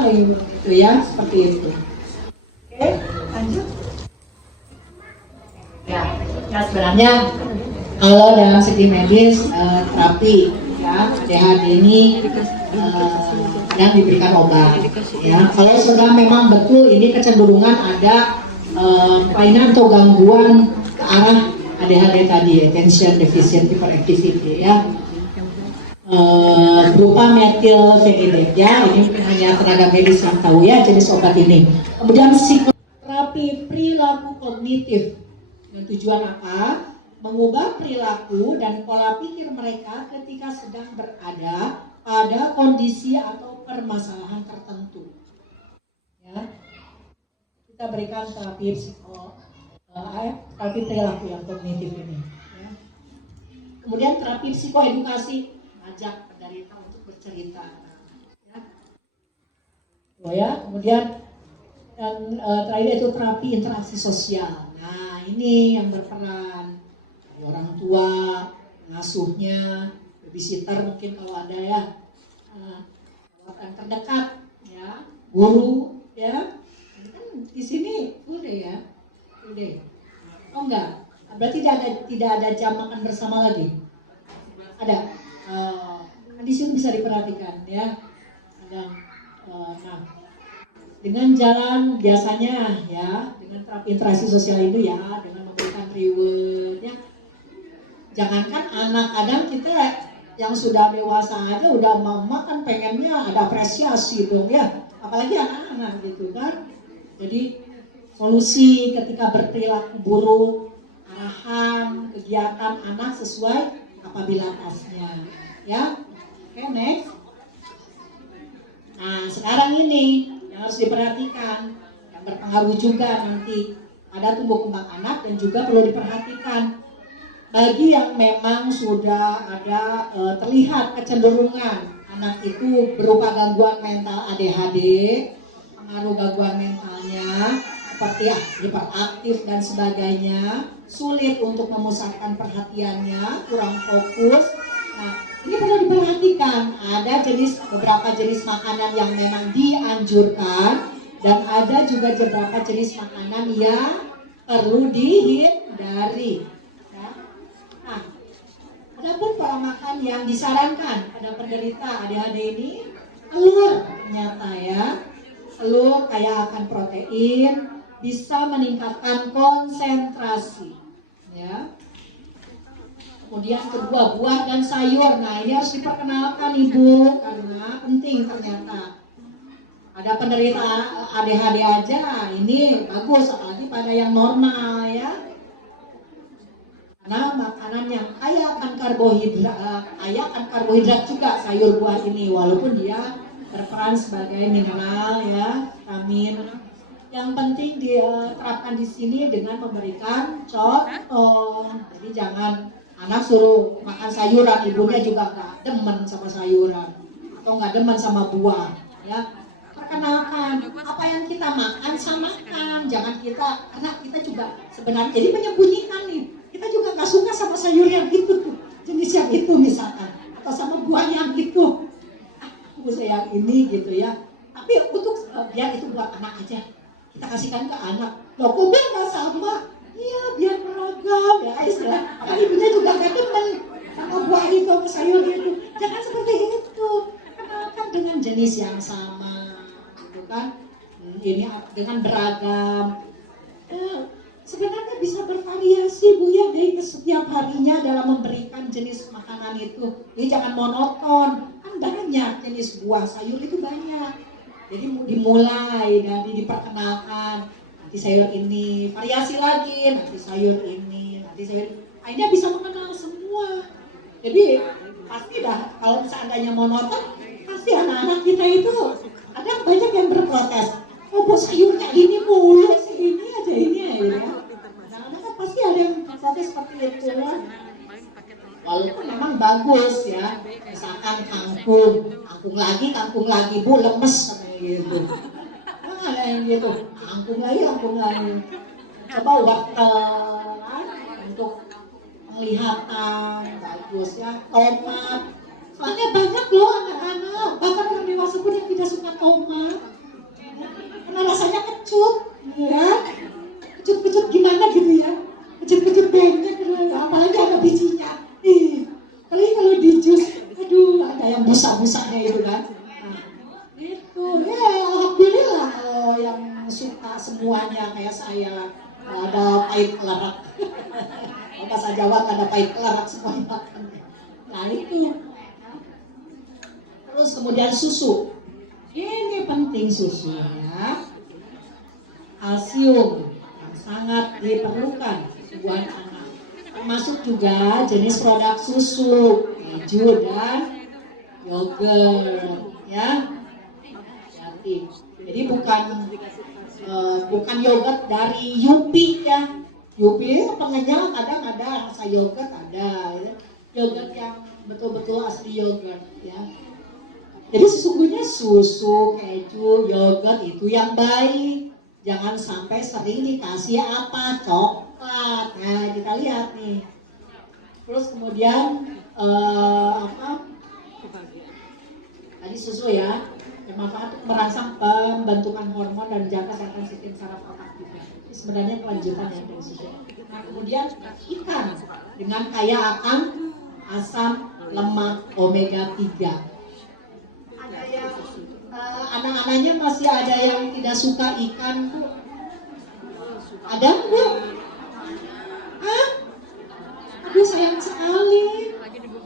gitu ya, seperti itu. Oke, lanjut. Ya sebenarnya kalau dalam segi medis terapi ya ADHD ini yang diberikan obat ya. Kalau sudah memang betul ini kecenderungan ada kelainan atau gangguan ke arah ADHD tadi, attention deficient hyperactivity ya. berupa metilfenidat ya. Ini mungkin hanya tenaga medis yang tahu ya jenis obat ini. Kemudian psikoterapi perilaku kognitif dengan tujuan apa? Mengubah perilaku dan pola pikir mereka ketika sedang berada pada kondisi atau permasalahan tertentu. Ya, kita berikan terapi terapi perilaku yang kognitif ini. Ya. Kemudian terapi psikoedukasi, ajak penderita untuk bercerita. Ya. Oh ya, kemudian yang terakhir itu terapi interaksi sosial. Nah ini yang berperan orang tua, pengasuhnya, babysitter mungkin kalau ada ya, yang terdekat, ya, guru, ya. Ini kan di sini udah ya, udah. Oh enggak, berarti tidak ada jam makan bersama lagi. Ada, di sini bisa diperhatikan ya. Ada, nah, dengan jalan biasanya ya, dengan terapi interaksi sosial itu ya, dengan memberikan reward ya. Jangankan anak, kadang kita yang sudah dewasa aja udah mama kan pengennya ada apresiasi dong ya, apalagi anak-anak gitu kan. Jadi solusi ketika berperilaku buruk, arahan kegiatan anak sesuai apabila tasnya ya. Oke, next. Nah sekarang ini yang harus diperhatikan, yang berpengaruh juga nanti pada tumbuh kembang anak dan juga perlu diperhatikan bagi yang memang sudah ada terlihat kecenderungan anak itu berupa gangguan mental ADHD, pengaruh gangguan mentalnya seperti hiperaktif dan sebagainya, sulit untuk memusatkan perhatiannya, kurang fokus. Nah, ini perlu diperhatikan, ada beberapa jenis makanan yang memang dianjurkan dan ada juga beberapa jenis makanan yang perlu dihindari. Ya. Nah, adapun pola makan yang disarankan pada penderita ADHD ini, telur ternyata ya, telur kaya akan protein, bisa meningkatkan konsentrasi, ya. Kemudian kedua, buah dan sayur. Nah ini harus diperkenalkan Ibu, karena penting ternyata. Ada penderita ADHD aja, ini bagus, apalagi pada yang normal ya. Karena makanan yang kaya akan karbohidrat juga sayur buah ini, walaupun dia berperan sebagai mineral ya, vitamin. Yang penting diterapkan di sini dengan memberikan contoh. Jadi jangan anak suruh makan sayuran, ibunya juga nggak demen sama sayuran atau nggak demen sama buah ya. Perkenalkan apa yang kita makan samakan, jangan kita, karena kita juga sebenarnya jadi menyembunyikan nih, kita juga nggak suka sama sayur yang itu, jenis yang itu misalkan, atau sama buah yang itu, aku yang ini gitu ya. Tapi untuk biar itu buat anak aja, kita kasihkan ke anak. Loh kok biar nggak sama? Iya biar beragam ya istilah. Kan ibunya juga gak demen sama buah itu, sama sayur itu. Jangan seperti itu. Kenalkan dengan jenis yang sama, gitu kan? Ini dengan beragam. Sebenarnya bisa bervariasi Bu ya dari setiap harinya dalam memberikan jenis makanan itu. Jadi jangan monoton. Kan banyak jenis buah, sayur itu banyak. Jadi dimulai dari diperkenalkan, nanti sayur ini, variasi lagi, nanti sayur ini, nanti sayur ini. Akhirnya bisa mengenal semua. Jadi pasti dah kalau seandainya monoton, pasti anak-anak kita itu ada banyak yang berprotes. Oh Bu sayurnya ini mulu, ini aja ya. Anak-anak kan pasti ada yang berprotes seperti itu ya. Walaupun memang bagus ya, misalkan kangkung lagi Bu lemes gitu. Nah, ada yang gitu, kangkung lagi. Coba wortel untuk penglihatan bagus ya, tomat. Soalnya banyak loh anak-anak, bahkan orang dewasa pun yang tidak suka tomat. Karena rasanya kecut, ya. Kecut gimana gitu ya? Kecut banyak, apalagi ada bijinya. Kalau di jus, aduh ada yang busa-busanya itu kan. Nah, itu ya alhamdulillah kalau yang suka semuanya kayak saya, nggak ada pahit kelarak. Bahasa Jawa nggak ada pahit kelarak semuanya makan. Nah itu Terus kemudian susu. Ini penting susu ya. Kalsium yang sangat diperlukan buat anak. Termasuk juga jenis produk susu, keju dan yogurt ya. Hati. Jadi bukan yogurt dari Yupi ya. Yupi pengenyal kadang ada, rasa yogurt ada ya. Yogurt yang betul-betul asli yogurt ya. Jadi sesungguhnya susu, keju, yogurt itu yang baik. Jangan sampai sering dikasih apa? Coklat. Nah, kita lihat nih. Terus kemudian tadi susu ya, bermanfaat untuk merangsang pembentukan hormon dan menjaga kesehatan sistem saraf otak juga. Ini sebenarnya kelanjutan ya dari susu. Nah, kemudian ikan dengan kaya akan asam lemak omega 3. Ada yang anak-anaknya masih ada yang tidak suka ikan, Bu? Ada, Bu? Hah? Aduh, sayang sekali.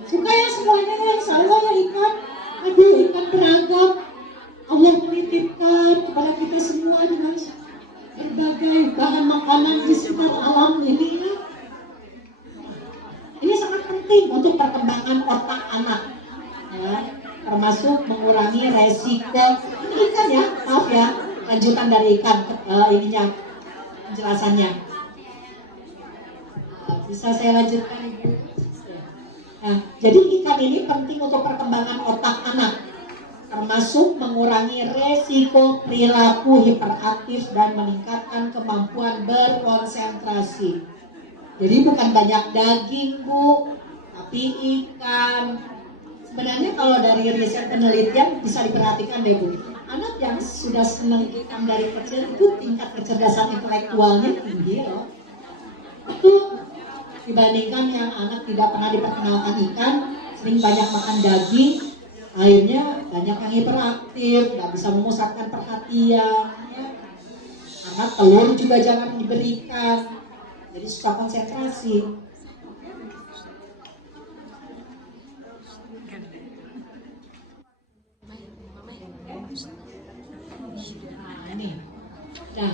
Suka ya semuanya ya, insya Allah ya ikan. Aduh, ikan beragam. Allah menitipkan kepada kita semua dengan berbagai bahan makanan di sekitar alam ini ya. Ini sangat penting untuk perkembangan otak anak ya, termasuk mengurangi resiko. Ini ikan ya, maaf ya, lanjutan dari ikan ininya penjelasannya. Bisa saya lanjutkan Ibu? Nah, jadi ikan ini penting untuk perkembangan otak anak, termasuk mengurangi resiko perilaku hiperaktif dan meningkatkan kemampuan berkonsentrasi. Jadi bukan banyak daging, Bu, tapi ikan. Sebenarnya kalau dari riset penelitian bisa diperhatikan deh, Bu. Anak yang sudah senang ikan dari kecil itu tingkat kecerdasan intelektualnya tinggi loh. Itu dibandingkan yang anak tidak pernah diperkenalkan ikan, sering banyak makan daging, akhirnya banyak yang hiperaktif, nggak bisa memusatkan perhatian ya. Karena telur juga jangan diberikan, jadi suka konsentrasi. Nah ini, nah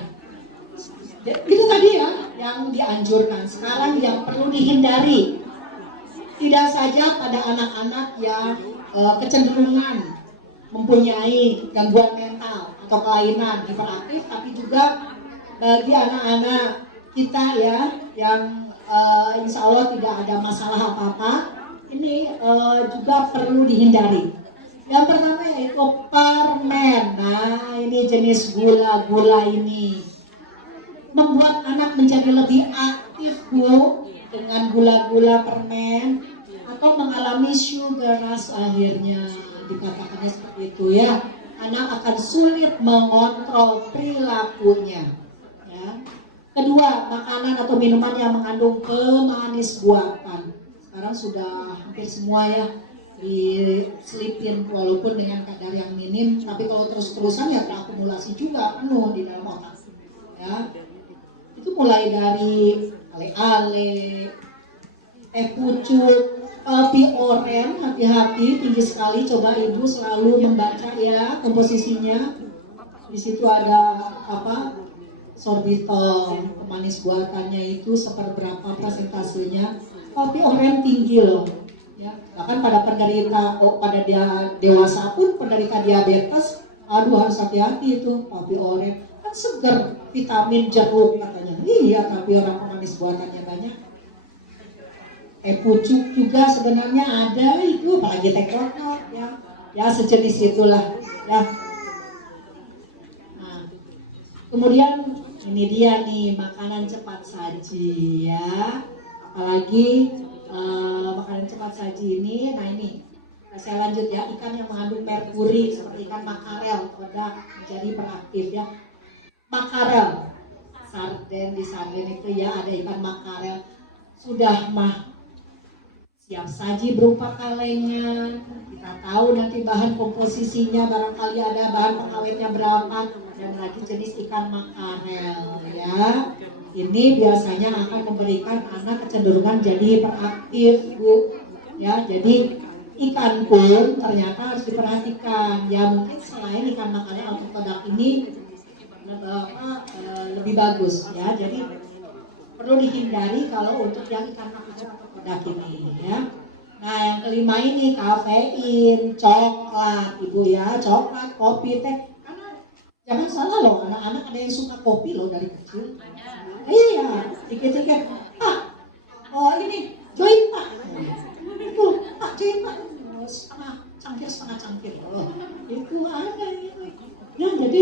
itu tadi ya yang dianjurkan. Sekarang yang perlu dihindari, tidak saja pada anak-anak yang kecenderungan mempunyai gangguan mental atau kelainan hiperaktif, tapi juga bagi anak-anak kita ya yang insya Allah tidak ada masalah apa-apa, ini juga perlu dihindari. Yang pertama yaitu permen. Nah ini jenis gula-gula ini membuat anak menjadi lebih aktif, Bu, dengan gula-gula permen atau mengalami sugar rush akhirnya, dikatakannya seperti itu ya. Anak akan sulit mengontrol perilakunya ya. Kedua, makanan atau minuman yang mengandung pemanis buatan. Sekarang sudah hampir semua ya diselipin, walaupun dengan kadar yang minim, tapi kalau terus-terusan ya terakumulasi juga penuh di dalam otak ya. Itu mulai dari ale-ale, teh pucuk, kopi oren, hati-hati tinggi sekali. Coba Ibu selalu membaca ya komposisinya. Di situ ada sorbitol, pemanis buatannya itu seperberapa persentasenya. Kopi oren tinggi loh. Ya, bahkan pada penderita, pada dia dewasa pun penderita diabetes, aduh harus hati-hati itu kopi oren. Kan seger, vitamin jeruk katanya. Iya, tapi orang pemanis buatannya banyak. Teh pucuk juga sebenarnya ada itu, apalagi teh kotak ya sejenis itulah ya. Nah, kemudian ini dia nih makanan cepat saji ya, apalagi makanan cepat saji ini. Nah ini saya lanjut ya, ikan yang mengandung merkuri seperti ikan makarel pada menjadi hiperaktif ya. Makarel, sarden, di sarden itu ya ada ikan makarel, sudah mah siap saji berupa kalengnya. Kita tahu nanti bahan komposisinya, barangkali ada bahan pengawetnya berapa, dan lagi jenis ikan makarel ya. Ini biasanya akan memberikan anak kecenderungan jadi hiperaktif, Bu ya. Jadi ikan pun ternyata harus diperhatikan. Ya mungkin selain ikan makannya alkotodak ini lebih bagus ya. Jadi perlu dihindari kalau untuk yang ikan makan alkotodak ini ya. Nah yang kelima ini kafein, coklat ibu ya, coklat, kopi, teh. Karena jangan salah loh, anak-anak ada yang suka kopi loh dari kecil. Iya, dikit-dikit, Pak, oh ini join Pak. Itu Pak join Pak, setengah cangkir loh. Itu ada itu. Ya jadi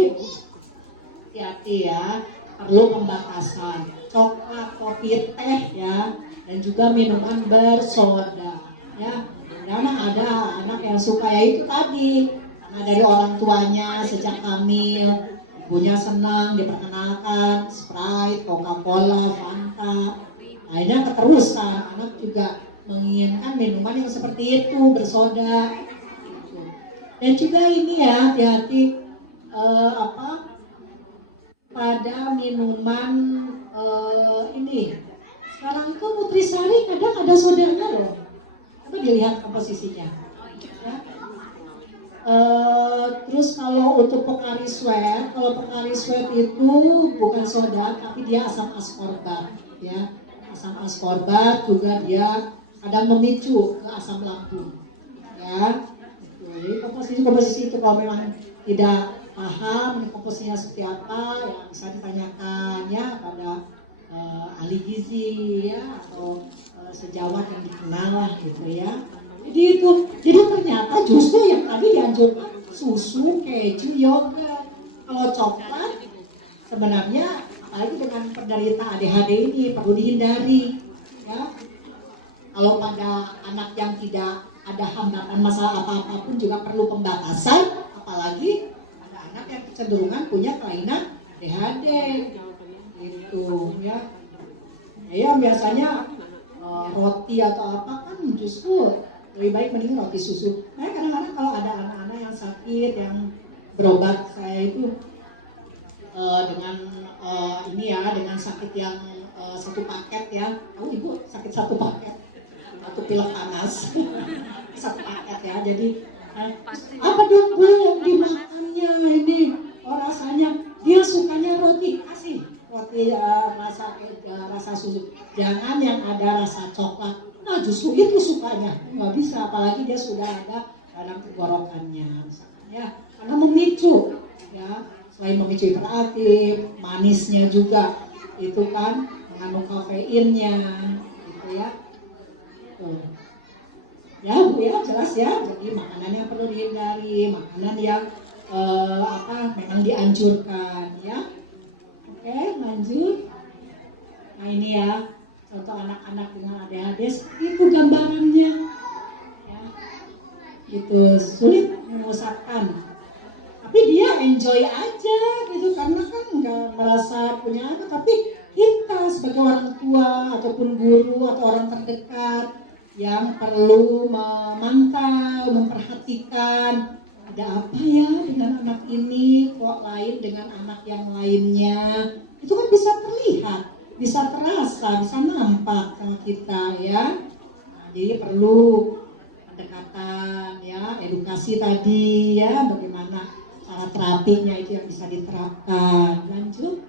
hati-hati ya, perlu pembatasan. Coklat, kopi, teh ya, dan juga minuman bersoda. Ya, karena ada anak yang suka ya itu tadi, karena dari orang tuanya sejak hamil, ibunya senang diperkenalkan Sprite, Coca-Cola, Fanta, akhirnya keterusan, anak juga menginginkan minuman yang seperti itu bersoda. Gitu. Dan juga ini ya hati-hati pada minuman ini. Sekarang itu Nutrisari kadang ada sodanya loh. Coba dilihat komposisinya. Ya. Terus kalau untuk Pocari Sweat, kalau Pocari Sweat itu bukan soda tapi dia asam ascorbat ya. Asam ascorbat juga dia kadang memicu ke asam lambung ya. Jadi komposisi itu kalau memang tidak paham komposisinya seperti apa ya bisa ditanyakan ya pada ahli gizi ya atau sejawat yang dikenal lah gitu ya. Jadi ternyata justru yang tadi dianjurkan susu, keju, yogurt. Kalau coklat sebenarnya apalagi dengan penderita ADHD ini perlu dihindari ya. Kalau pada anak yang tidak ada hambatan masalah apa-apa pun juga perlu pembatasan, apalagi pada anak yang kecenderungan punya kelainan ADHD gitu ya. Ya biasanya roti atau apa kan justru lebih baik mending roti susu. Nah kadang-kadang kalau ada anak-anak yang sakit yang berobat saya itu dengan ini ya dengan sakit yang satu paket ya. Tahu ibu sakit satu paket atau pilek panas satu paket ya. Jadi apa dong bu yang dimakannya ini rasanya dia sukanya roti kasih roti rasa susu, jangan yang ada rasa coklat. Nah justru itu sukanya, nggak bisa, apalagi dia sudah ada dalam tenggorokannya, ya, karena memicu, ya, selain memicu hiperaktif, manisnya juga, itu kan mengandung kafeinnya, gitu ya. Ya bu ya jelas ya, jadi makanan yang perlu dihindari, makanan yang memang dianjurkan, ya. Oke, lanjut. Nah ini ya, contoh anak-anak dengan ADHD itu gambarannya, ya, gitu sulit memusatkan. Tapi dia enjoy aja, gitu karena kan nggak merasa punya apa. Tapi kita sebagai orang tua ataupun guru atau orang terdekat yang perlu memantau, memperhatikan. Ada apa ya dengan anak ini kok lain dengan anak yang lainnya, itu kan bisa terlihat, bisa terasa, bisa nampak sama kita ya. Nah, jadi perlu pendekatan ya, edukasi tadi ya, bagaimana cara terapinya itu yang bisa diterapkan. Lanjut.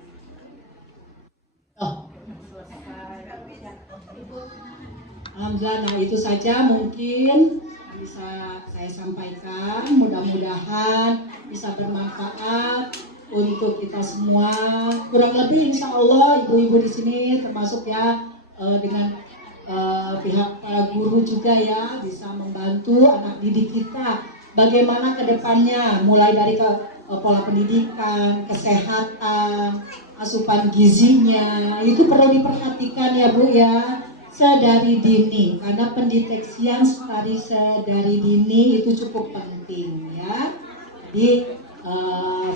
Alhamdulillah, nah itu saja mungkin bisa saya sampaikan, mudah-mudahan bisa bermanfaat untuk kita semua. Kurang lebih insya Allah ibu-ibu di sini termasuk ya dengan pihak guru juga ya bisa membantu anak didik kita bagaimana kedepannya, mulai dari pola pendidikan, kesehatan, asupan gizinya itu perlu diperhatikan ya Bu ya. Sedari dini, karena pendeteksian sedari dini itu cukup penting ya. Jadi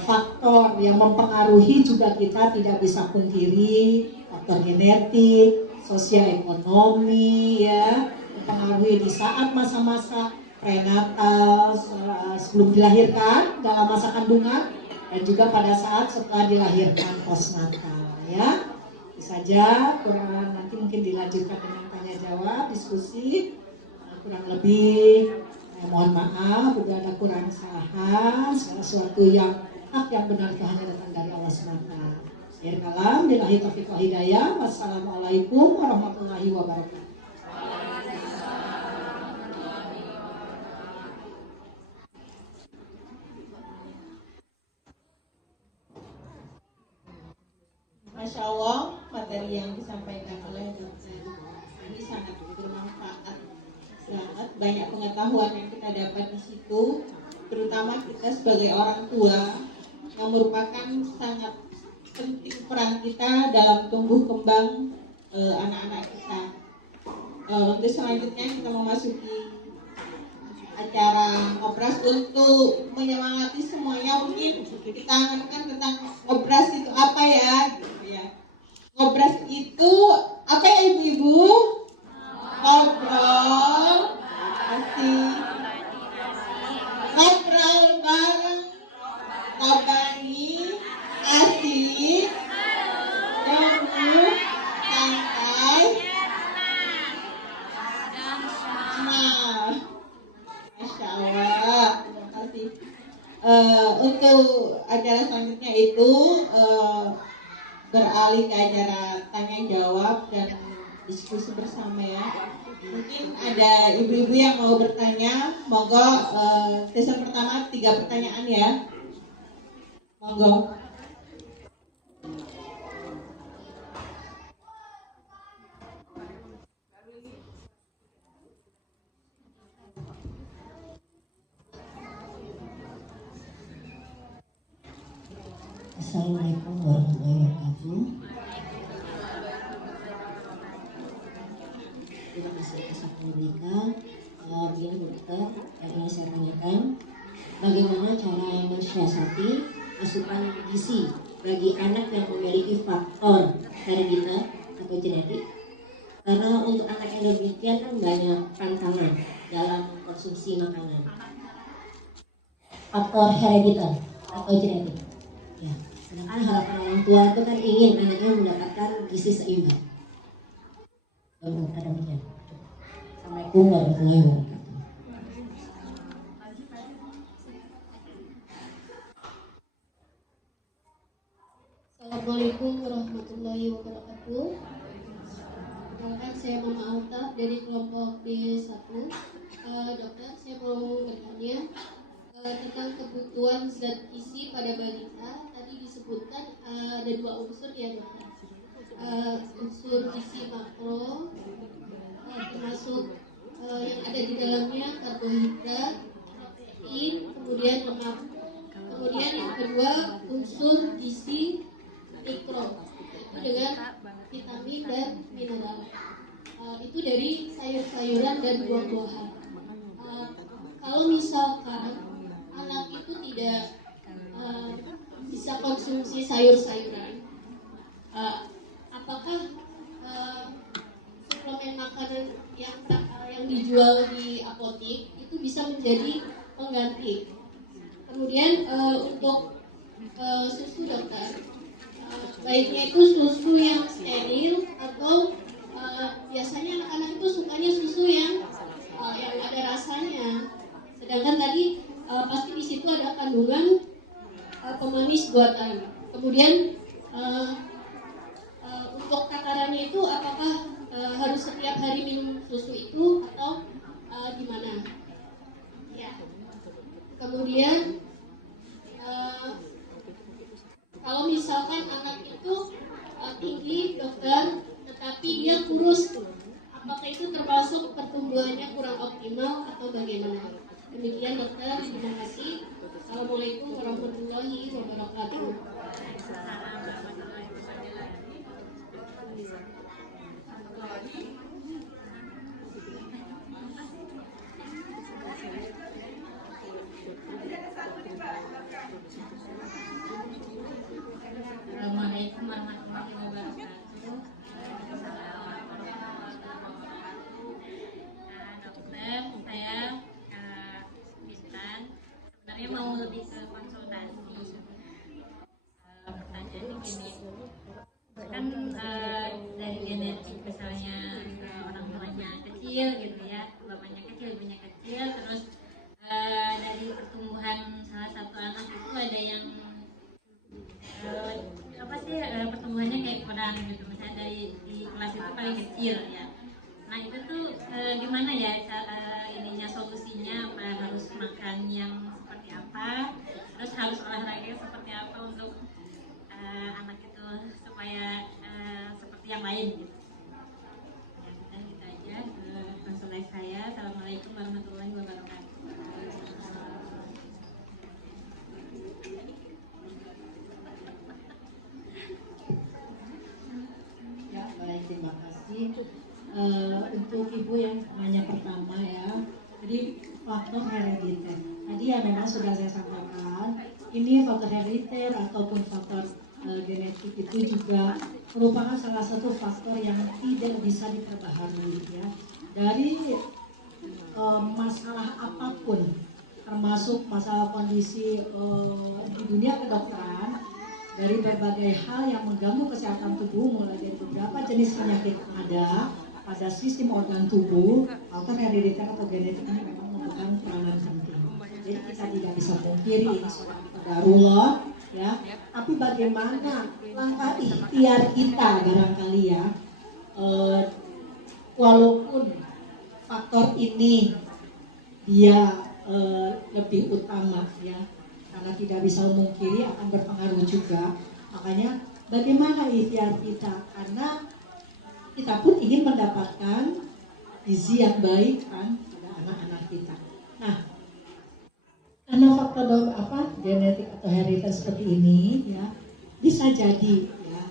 faktor yang mempengaruhi juga kita tidak bisa pungkiri, faktor genetik, sosial ekonomi ya, mempengaruhi di saat masa-masa prenatal sebelum dilahirkan dalam masa kandungan dan juga pada saat setelah dilahirkan postnatal ya. Itu saja, nanti mungkin dilanjutkan dengan tanya jawab, diskusi, kurang lebih Saya mohon maaf bila ada kurang kesalahan, segala sesuatu yang hak yang benar itu hanya datang dari Allah SWT. Akhir kalam, billahi taufiq wal hidayah. Wassalamualaikum warahmatullahi wabarakatuh. Masya Allah, materi yang disampaikan oleh Dokter ini sangat bermanfaat banget. Banyak pengetahuan yang kita dapat di situ, terutama kita sebagai orang tua yang merupakan sangat penting peran kita dalam tumbuh kembang anak-anak kita. Untuk selanjutnya kita memasuki acara ngobras. Untuk menyemangati semuanya, mungkin kita angankan tentang ngobras itu apa ya, gitu ya. Ngobras itu apa ya ibu-ibu? Ngobrol, asik, ngobrol bareng, ngobani, asik, nyambung, santai. Nah, Masya Allah, terima kasih. Untuk acara selanjutnya itu beralih ke acara tanya jawab dan diskusi bersama ya. Mungkin ada ibu-ibu yang mau bertanya, monggo. Sesi pertama 3 pertanyaan ya, monggo. Assalamualaikum warahmatullahi wabarakatuh. Terima kasih atas waktunya. Begini dokter, yang ingin saya tanyakan, bagaimana cara mensiasati asupan gizi bagi anak yang memiliki faktor herediter atau genetik? Karena untuk anak yang demikian kan banyak tantangan dalam konsumsi makanan. Faktor herediter atau genetik. Ya, sedangkan harapan orang tua itu kan ingin anaknya mendapatkan gizi seimbang. Demikian. Assalamualaikum warahmatullahi wabarakatuh. Assalamualaikum warahmatullahi wabarakatuh. Perkenalkan, saya Mama Alta dari kelompok B1. Dokter, saya mau bertanya tentang kebutuhan zat gizi pada balita. Tadi disebutkan ada 2 unsur ya dokter. Unsur gizi makro, termasuk yang ada di dalamnya karbohidrat, protein, kemudian lemak. Kemudian yang kedua unsur gizi mikro, itu dengan vitamin dan mineral. Itu dari sayur-sayuran dan buah-buahan. Kalau misalkan anak itu tidak bisa konsumsi sayur-sayuran, apakah suplemen makanan yang dijual di apotik itu bisa menjadi pengganti? Kemudian untuk susu dokter, baiknya itu susu yang steril atau biasanya anak-anak itu sukanya susu yang ada rasanya. Sedangkan tadi pasti di situ ada kandungan pemanis buatan. Kemudian untuk takarannya itu apakah harus setiap hari minum susu itu atau gimana? Ya. Kemudian kalau misalkan anak itu tinggi dokter, tetapi dia kurus, apakah itu termasuk pertumbuhannya kurang optimal atau bagaimana? Demikian dokter, terima kasih. Assalamualaikum warahmatullahi wabarakatuh. Assalamualaikum warahmatullahi wabarakatuh. Dokter, saya Bintan. Sebenarnya mau lebih ke konsultasi. Pertanyaannya gini, makan gitu, misalnya di kelas itu paling kecil ya. Nah itu tuh gimana ya ininya solusinya, apa harus makan yang seperti apa, terus harus olahraga seperti apa untuk anak itu supaya seperti yang lain gitu. Ya, dan gitu aja konsultasi saya. Assalamualaikum warahmatullahi wabarakatuh. Ya, baik, terima kasih. Untuk ibu yang nanya pertama ya, jadi faktor herediter. Tadi ya memang sudah saya sampaikan, ini faktor herediter ataupun faktor genetik itu juga merupakan salah satu faktor yang tidak bisa diperbaharui ya. Dari masalah apapun, termasuk masalah kondisi di dunia kedokteran, dari berbagai hal yang mengganggu kesehatan tubuh, mulai dari beberapa jenis penyakit yang ada pada sistem organ tubuh, faktor herediter atau genetik ini memang memegang peranan penting. Jadi kita tidak bisa pungkiri ini suatu darurat, ya. Tapi bagaimana langkah ikhtiar kita barangkali ya, walaupun faktor ini dia lebih utama ya, karena tidak bisa memungkiri akan berpengaruh juga. Makanya bagaimana ikhtiar kita, karena kita pun ingin mendapatkan gizi yang baik kan pada anak-anak kita. Nah, karena faktor genetik atau heritage seperti ini ya, bisa jadi ya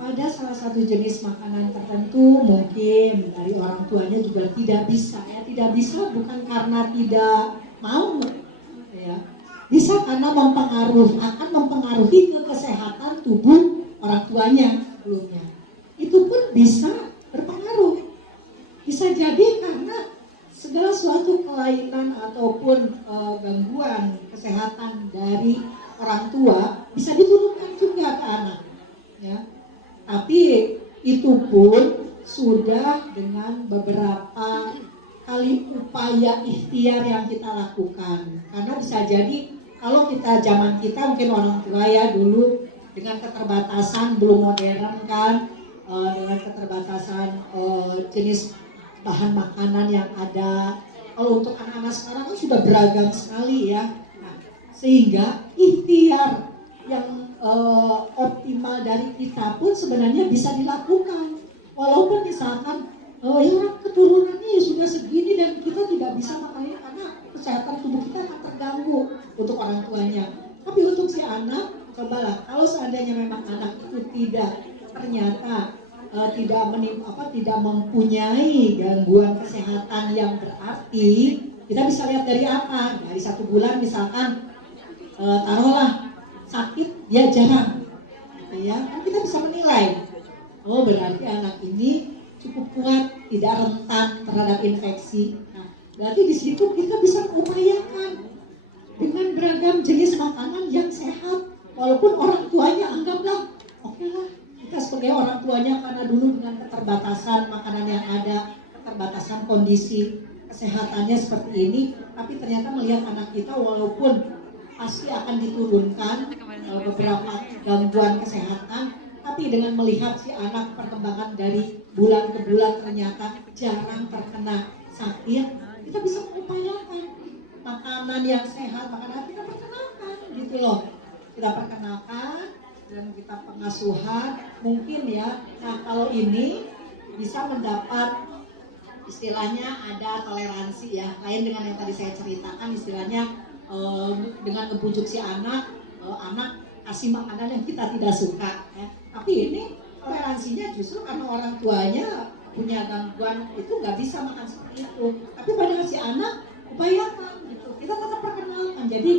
pada salah satu jenis makanan tertentu mungkin dari orang tuanya juga tidak bisa ya, tidak bisa bukan karena tidak mau ya, bisa karena akan mempengaruhi ke kesehatan tubuh orang tuanya sebelumnya. Itu pun bisa berpengaruh. Bisa jadi karena segala suatu kelainan ataupun gangguan kesehatan dari orang tua bisa diturunkan juga ke anak. Ya. Tapi itu pun sudah dengan beberapa kali upaya ikhtiar yang kita lakukan. Karena bisa jadi kalau kita zaman kita mungkin orang tua ya dulu dengan keterbatasan belum modern kan, dengan keterbatasan jenis bahan makanan yang ada. Kalau untuk anak-anak sekarang kan sudah beragam sekali ya. Nah, sehingga ikhtiar yang optimal dari kita pun sebenarnya bisa dilakukan. Walaupun misalkan ya keturunannya sudah segini dan kita tidak bisa makanya karena kesehatan tubuh kita akan terganggu untuk orang tuanya. Tapi untuk si anak, cobalah kalau seandainya memang anak itu ternyata tidak mempunyai gangguan kesehatan yang berarti, kita bisa lihat dari apa? Dari 1 bulan misalkan taruhlah sakit dia jarang, gitu ya. Kan kita bisa menilai, oh berarti anak ini cukup kuat, tidak rentan terhadap infeksi. Nah, berarti di situ kita bisa mengupayakan dengan beragam jenis makanan yang sehat, walaupun orang tuanya anggaplah oke lah. Kita sebagai orang tuanya karena dulu dengan keterbatasan makanan yang ada, keterbatasan kondisi kesehatannya seperti ini, tapi ternyata melihat anak kita walaupun pasti akan diturunkan beberapa gangguan kesehatan, tapi dengan melihat si anak perkembangan dari bulan ke bulan ternyata jarang terkena sakit, kita bisa mengupayakan makanan yang sehat, makanan kita perkenalkan gitu loh. Kita perkenalkan dan kita pengasuhan mungkin ya. Nah kalau ini bisa mendapat istilahnya ada toleransi ya, lain dengan yang tadi saya ceritakan istilahnya dengan membujuk si anak, anak kasih makanan yang kita tidak suka ya. Tapi ini toleransinya justru karena orang tuanya punya gangguan itu nggak bisa makan seperti itu, tapi pada si anak upayakan gitu, kita tetap perkenalkan. Jadi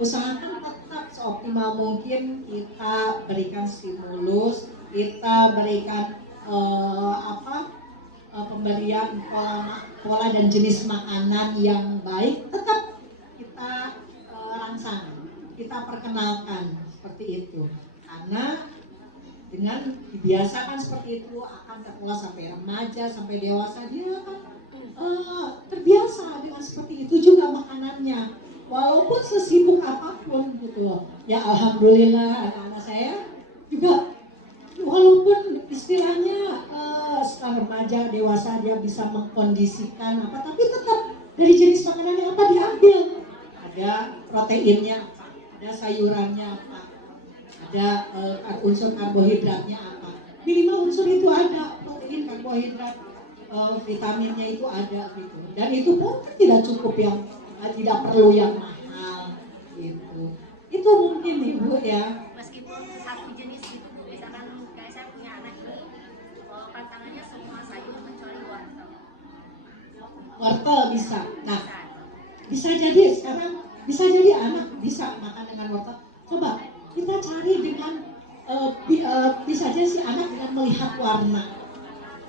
usahakan tetap seoptimal mungkin kita berikan stimulus, kita berikan pemberian pola dan jenis makanan yang baik, tetap kita rangsang, kita perkenalkan seperti itu. Karena dengan dibiasakan seperti itu akan terulang sampai remaja, sampai dewasa, dia akan terbiasa dengan seperti itu juga makanannya. Walaupun sesibuk apapun gitu loh. Ya alhamdulillah anak-anak saya juga walaupun istilahnya setelah remaja dewasa dia bisa mengkondisikan apa, tapi tetap dari jenis makanan yang apa diambil, ada proteinnya apa, ada sayurannya apa, ada unsur karbohidratnya apa, minimal unsur itu ada, protein, karbohidrat, vitaminnya itu ada gitu, dan itu pun tidak cukup yang tidak perlu yang mahal gitu. Itu mungkin Ibu ya. Meskipun satu jenis itu Bu, misalkan kayak saya punya anak ini, pantangannya semua sayur kecuali wortel. Wortel bisa. Nah, bisa jadi sekarang, bisa jadi anak bisa makan dengan wortel. Coba kita cari dengan bisa aja si anak dengan melihat warna.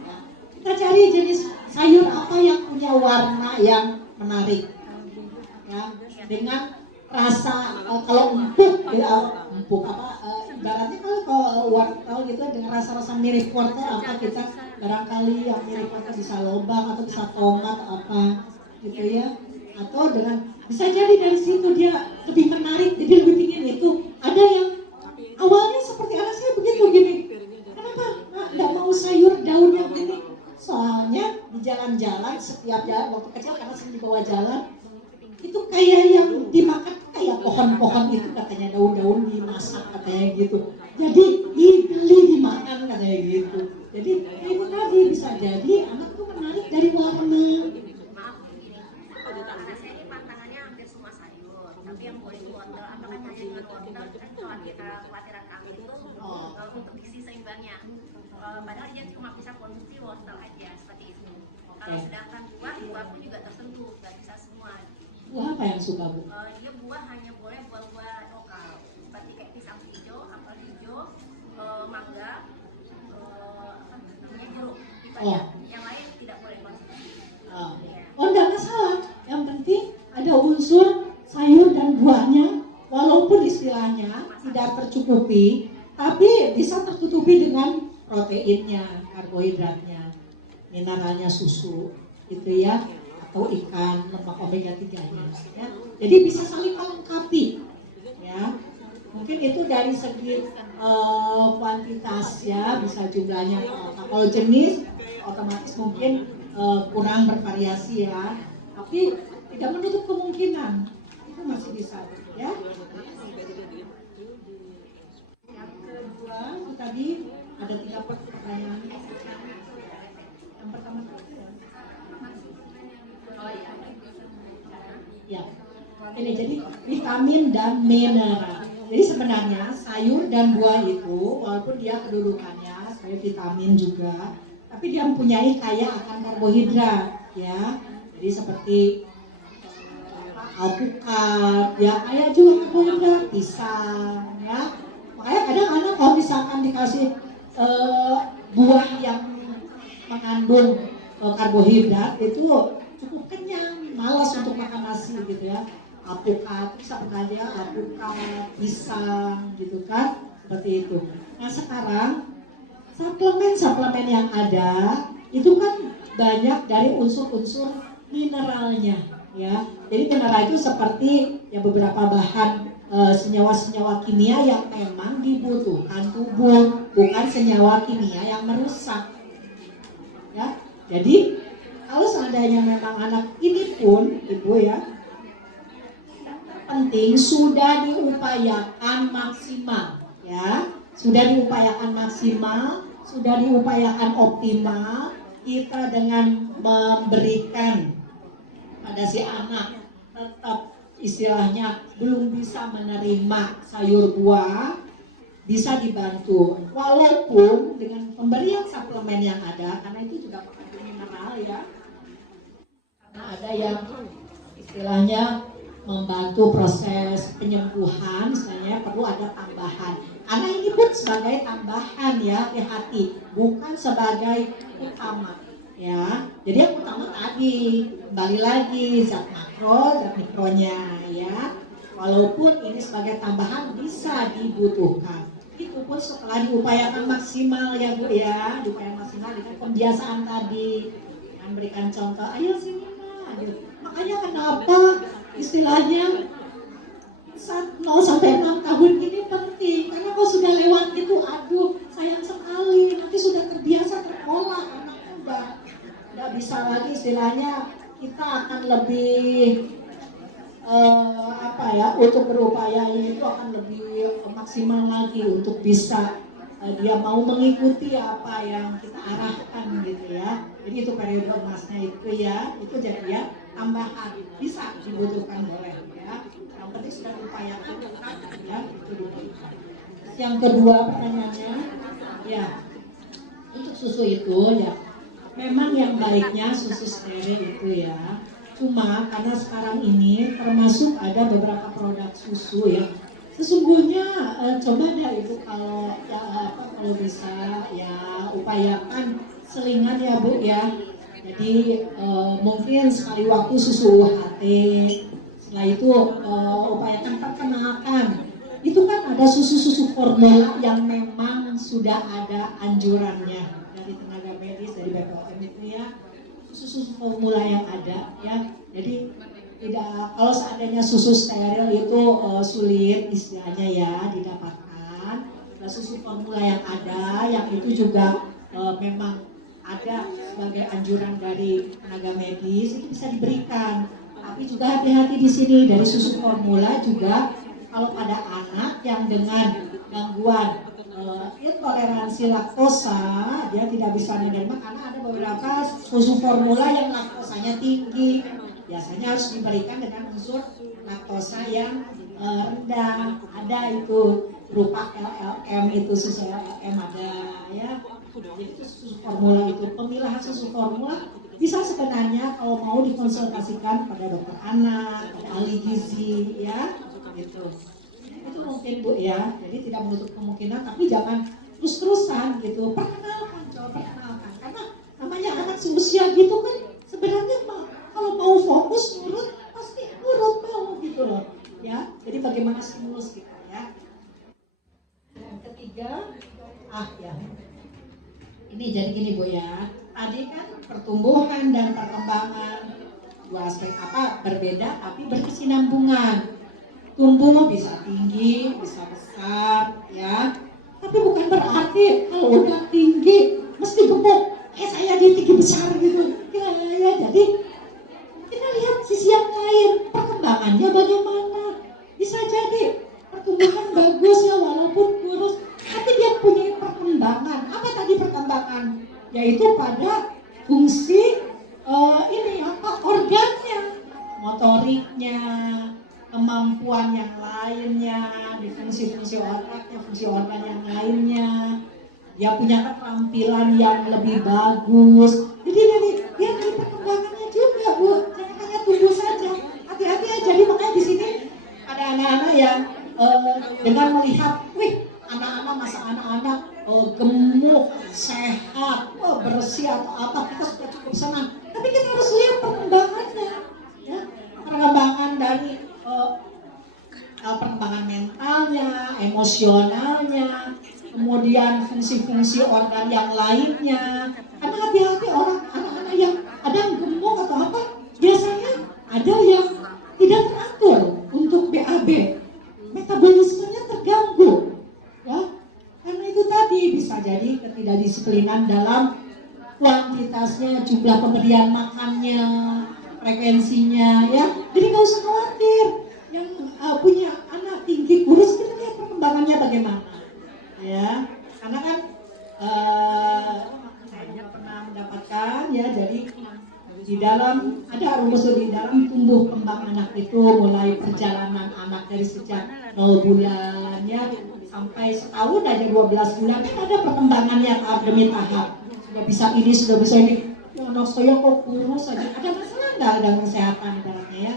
Ya. Kita cari jenis sayur apa yang punya warna yang menarik. Ya, dengan rasa kalau empuk ya, empuk apa ibaratnya kalau wortel gitu dengan rasa-rasa mirip wortel apa, kita barangkali yang mirip wortel bisa lobak atau bisa tomat apa gitu ya, atau dengan bisa jadi dari situ dia lebih menarik jadi lebih pingin itu. Ada yang awalnya seperti anak saya begitu gini, kenapa nggak mau sayur daun yang ini, soalnya di jalan-jalan setiap jalan waktu kecil karena sering dibawa jalan itu kayak yang dimakan kayak pohon-pohon itu katanya, daun-daun dimasak katanya gitu, jadi dibeli dimakan katanya gitu. Jadi itu tadi bisa jadi anak tuh menarik dari warna. Maaf begini, anak saya ini pantangannya hampir semua sayur, tapi yang boleh wortel, apakah hanya dengan wortel kan kalau kita khawatiran kami itu untuk gizi seimbangnya. Padahal dia cuma bisa konsumsi wortel aja seperti itu. Kalau sedangkan buah pun juga tersentuh, nggak bisa semua. Buah apa yang suka Bu? Dia buah hanya boleh buah-buah lokal seperti kayak pisang hijau, apel hijau, mangga, apa namanya jeruk itu aja. Yang lain tidak boleh konsumsi. Oh enggak masalah, yang penting ada unsur sayur dan buahnya, walaupun istilahnya tidak tercukupi, tapi bisa tertutupi dengan proteinnya, karbohidratnya, mineralnya, susu gitu ya, atau ikan, lemak omega 3-nya ya. Jadi bisa saling melengkapi ya. Mungkin itu dari segi kuantitas ya, bisa jumlahnya. Kalau jenis otomatis mungkin kurang bervariasi ya, tapi tidak menutup kemungkinan itu masih bisa ya. Yang kedua itu tadi ada 3 pertanyaan. Yang pertama ya, ini jadi vitamin dan mineral. Jadi sebenarnya sayur dan buah itu walaupun dia kedudukannya sayur vitamin juga, tapi dia mempunyai kaya akan karbohidrat ya. Jadi seperti alpukat ya, kaya juga karbohidrat, pisang ya. Makanya kadang anak kalau misalkan dikasih buah yang mengandung karbohidrat itu cukup kenyang, malas untuk makan nasi gitu ya. Alpukat, bisa aja alpukat, pisang gitu kan, seperti itu. Nah sekarang suplemen yang ada itu kan banyak dari unsur-unsur mineralnya ya. Jadi mineral itu seperti ya beberapa bahan senyawa-senyawa kimia yang memang dibutuhkan tubuh, bukan senyawa kimia yang merusak ya. Jadi kalau seandainya memang anak ini pun Ibu ya, penting sudah diupayakan maksimal ya, sudah diupayakan maksimal, sudah diupayakan optimal kita dengan memberikan pada si anak tetap istilahnya belum bisa menerima sayur buah, bisa dibantu walaupun dengan pemberian suplemen yang ada, karena itu juga mengandung mineral ya, karena ada yang istilahnya membantu proses penyembuhan, misalnya perlu ada tambahan. Karena ini pun sebagai tambahan ya, hati-hati, bukan sebagai utama ya. Jadi yang utama tadi kembali lagi zat makro, zat mikronya ya. Walaupun ini sebagai tambahan bisa dibutuhkan. Itu pun setelah diupayakan maksimal ya Bu ya, diupayakan maksimal dengan pembiasaan tadi, dengan berikan contoh, ayo sini gitu. Makanya kenapa istilahnya 0 sampai 6 tahun ini penting, karena kalau sudah lewat itu, aduh sayang sekali, nanti sudah terbiasa terpola, anaknya udah bisa lagi istilahnya, kita akan lebih untuk berupaya itu akan lebih maksimal lagi untuk bisa dia mau mengikuti apa yang kita arahkan gitu ya. Jadi itu periode emasnya itu ya, itu jadi ya tambahan bisa dibutuhkan boleh ya. Yang penting sudah diupayakan ya, itu dulu. Yang kedua pertanyaannya ya, untuk susu itu ya memang yang baiknya susu steril itu ya. Cuma karena sekarang ini termasuk ada beberapa produk susu ya, sesungguhnya coba deh Ibu kalau kalau bisa ya upayakan selingan ya Bu ya. Jadi mungkin sekali waktu susu UHT, setelah itu upayakan perkenalkan. Itu kan ada susu-susu formula yang memang sudah ada anjurannya dari tenaga medis, dari BPOM itu ya, susu formula yang ada ya. Jadi tidak, kalau seandainya susu steril itu sulit istilahnya ya didapatkan. Nah, susu formula yang ada, yang itu juga memang ada sebagai anjuran dari tenaga medis, itu bisa diberikan. Tapi juga hati-hati di sini, dari susu formula juga kalau pada anak yang dengan gangguan intoleransi laktosa, dia tidak bisa menerima karena ada beberapa susu formula yang laktosanya tinggi. Biasanya harus diberikan dengan unsur laktosa yang rendah. Ada itu berupa LLM, itu susu LLM ada ya. Jadi itu susu formula itu, pemilahan susu formula bisa sebenarnya kalau mau dikonsultasikan pada dokter anak, pada ahli gizi ya, gitu. Itu mungkin Bu ya. Jadi tidak menutup kemungkinan, tapi jangan terus-terusan gitu. Perkenalkan, coba perkenalkan. Karena namanya anak seusia gitu kan sebenarnya kalau mau fokus nurut pasti nurut mau gitu loh ya. Jadi bagaimana stimulus kita ya. Yang ketiga ya ini jadi gini Bu ya, tadi kan pertumbuhan dan perkembangan dua aspek berbeda tapi berkesinambungan. Tumbuh bisa tinggi, bisa besar ya, tapi bukan berarti kalau udah tinggi mesti gemuk saya di tinggi besar gitu ya. Jadi kita lihat sisi yang lain, perkembangannya bagaimana. Bisa jadi pertumbuhan bagus ya walaupun kurus, tapi dia punya perkembangan. Apa tadi perkembangan? Yaitu pada fungsi organnya, motoriknya, kemampuan yang lainnya, di fungsi-fungsi otaknya, fungsi organ yang lainnya. Dia punya keterampilan yang lebih bagus. Jadi dia dari perkembangannya juga Bu, jangan hanya tumbuh saja. Hati-hati ya. Jadi makanya di sini ada anak-anak yang dengan melihat, wih anak-anak masa anak-anak gemuk, sehat, bersih atau apa, kita sudah cukup senang. Tapi kita harus lihat perkembangannya, ya, perkembangan dari perkembangan mentalnya, emosionalnya, kemudian fungsi-fungsi organ yang lainnya. Karena hati-hati anak-anak yang ada yang gemuk atau apa, biasanya ada yang tidak teratur untuk BAB, metabolismenya terganggu, ya. Karena itu tadi bisa jadi ketidakdisiplinan dalam kuantitasnya, jumlah pemberian makannya, frekuensinya, ya. Jadi nggak usah khawatir. Yang punya anak tinggi kurus, kita lihat perkembangannya bagaimana, ya. Karena kan saya pernah mendapatkan ya, jadi di dalam ada rumus di dalam tumbuh kembang anak itu, mulai perjalanan anak dari sejak 0 bulan ya sampai setahun aja 12 bulan kan ada perkembangannya tahap demi tahap. Sudah bisa ini, sudah bisa ini. Ya, anak saya kok kurus aja. Ada masalah nggak dalam kesehatan ibaratnya ya?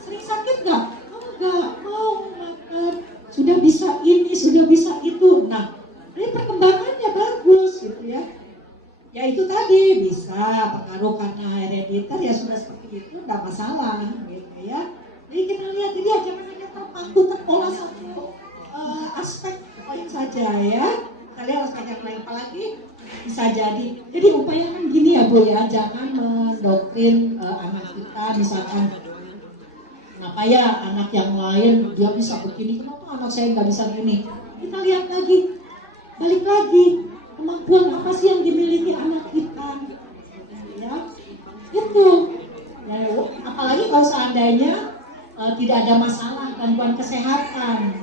Sering sakit nggak? Enggak, mau makan. Sudah bisa ini, sudah bisa itu. Nah, ini perkembangannya bagus gitu ya. Ya itu tadi bisa pengaruh karena herediter ya sudah seperti itu, nggak masalah gitu ya. Jadi kita lihat dia jangan hanya terpaku terpola satu aspek poin saja ya. Kita lihat aspek yang lain apalagi bisa jadi. Jadi upayakan gini ya Bu ya, jangan mendoktrin anak kita misalkan Kenapa ya anak yang lain dia bisa begini, kenapa anak saya nggak bisa gini? Kita lihat lagi, balik lagi, kemampuan apa sih yang dimiliki anak kita? Ya, itu. Ya, apalagi kalau seandainya tidak ada masalah gangguan kesehatan.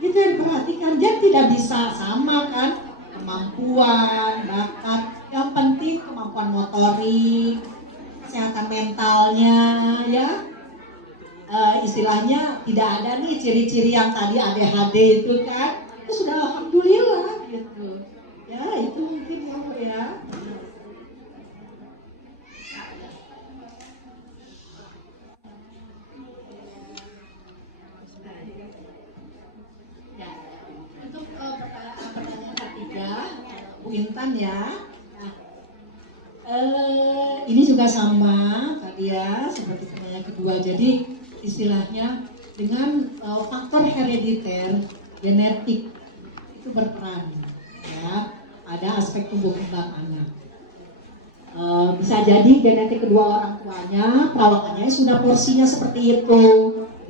Gitu yang perhatikan, dia tidak bisa sama kan kemampuan, bakat, yang penting kemampuan motorik, kesehatan mentalnya ya. Istilahnya tidak ada nih ciri-ciri yang tadi ADHD itu kan, itu sudah alhamdulillah gitu ya. Itu mungkin ya Bu ya. Untuk pertanyaan ketiga Bu Intan ya. Nah, ini juga sama tadi ya seperti pertanyaan kedua. Jadi istilahnya dengan faktor herediter genetik itu berperan ya pada aspek tumbuh kembang anak. Bisa jadi genetik kedua orang tuanya perawakannya sudah porsinya seperti itu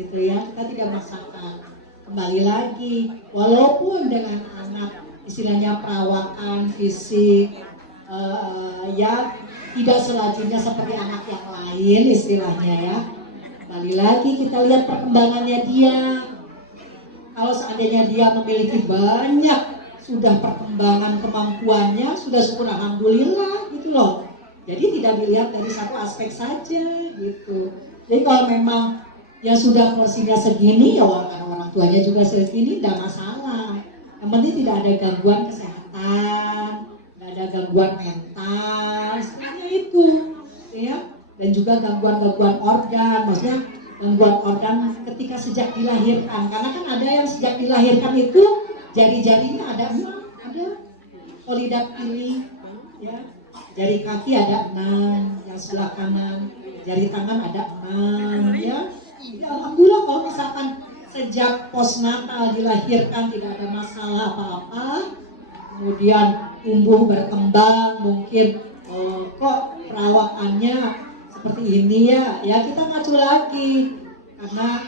gitu ya, kita tidak memaksakan. Kembali lagi, walaupun dengan anak istilahnya perawakan fisik ya tidak selanjutnya seperti anak yang lain istilahnya ya. Kembali lagi kita lihat perkembangannya dia. Kalau seandainya dia memiliki banyak sudah perkembangan kemampuannya, sudah syukur alhamdulillah gitu loh. Jadi tidak dilihat dari satu aspek saja gitu. Jadi kalau memang ya sudah porsinya segini ya orang tuanya juga segini, tidak masalah. Yang penting tidak ada gangguan kesehatan, tidak ada gangguan mental, sebenarnya itu ya. Dan juga gangguan-gangguan organ, maksudnya gangguan organ ketika sejak dilahirkan, karena kan ada yang sejak dilahirkan itu jari-jarinya ada 6, ada polidactyly ya, jari kaki ada 6 yang sebelah kanan, jari tangan ada 6 ya. Ya alhamdulillah kalau misalkan sejak postnatal dilahirkan tidak ada masalah apa-apa, kemudian tumbuh berkembang mungkin kok perawakannya seperti ini ya, ya kita ngacu lagi karena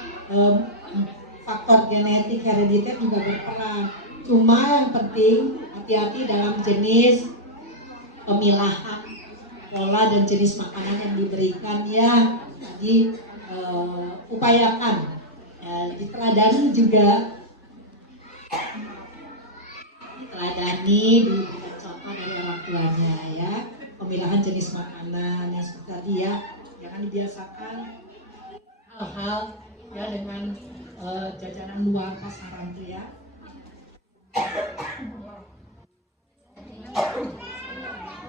faktor genetik herediter juga berperan. Cuma yang penting hati-hati dalam jenis pemilahan pola dan jenis makanan yang diberikan ya. Jadi upayakan diteladani juga, diteladani, diberikan contoh dari orang tuanya ya. Pemilahan jenis makanan yang seperti tadi ya, jangan dibiasakan hal-hal ya dengan jajanan luar pasaran tuh ya.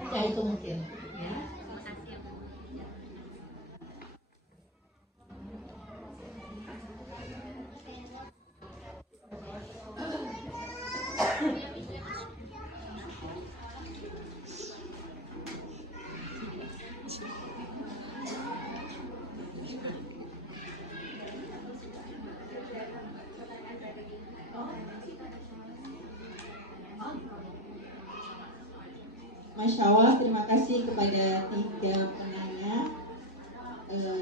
Ya itu mungkin ya. Masya Allah, terima kasih kepada 3 penanya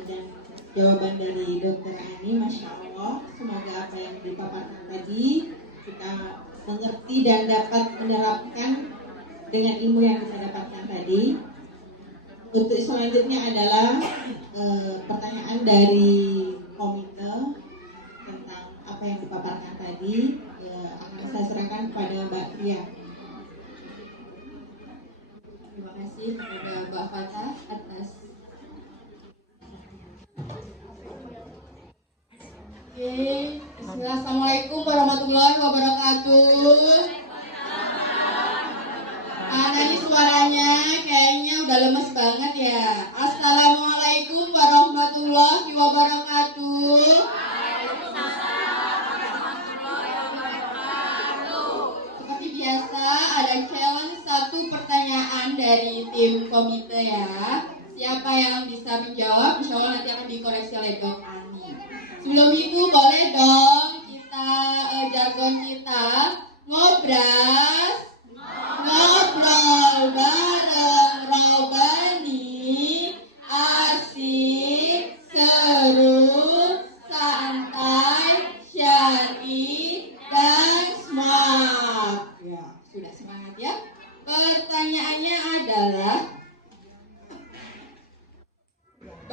dan jawaban dari Dokter Ani. Masya Allah, semoga apa yang dipaparkan tadi kita mengerti dan dapat menerapkan dengan ilmu yang kita dapatkan tadi. Untuk selanjutnya adalah pertanyaan dari komite tentang apa yang dipaparkan tadi. Akan saya serahkan kepada Mbak Tria. Terima kasih kepada Mbak Fatah atas. Oke, bismillah. Assalamualaikum warahmatullahi wabarakatuh. Nah, ini suaranya kayaknya udah lemes banget ya. Assalamualaikum warahmatullahi wabarakatuh. Seperti biasa ada challenge 1 pertanyaan dari tim komite ya. Siapa yang bisa menjawab, insya Allah nanti akan dikoreksi oleh Dok Ani. Sebelum itu boleh dong kita jargon kita ngobrol bareng Robani, asik seru.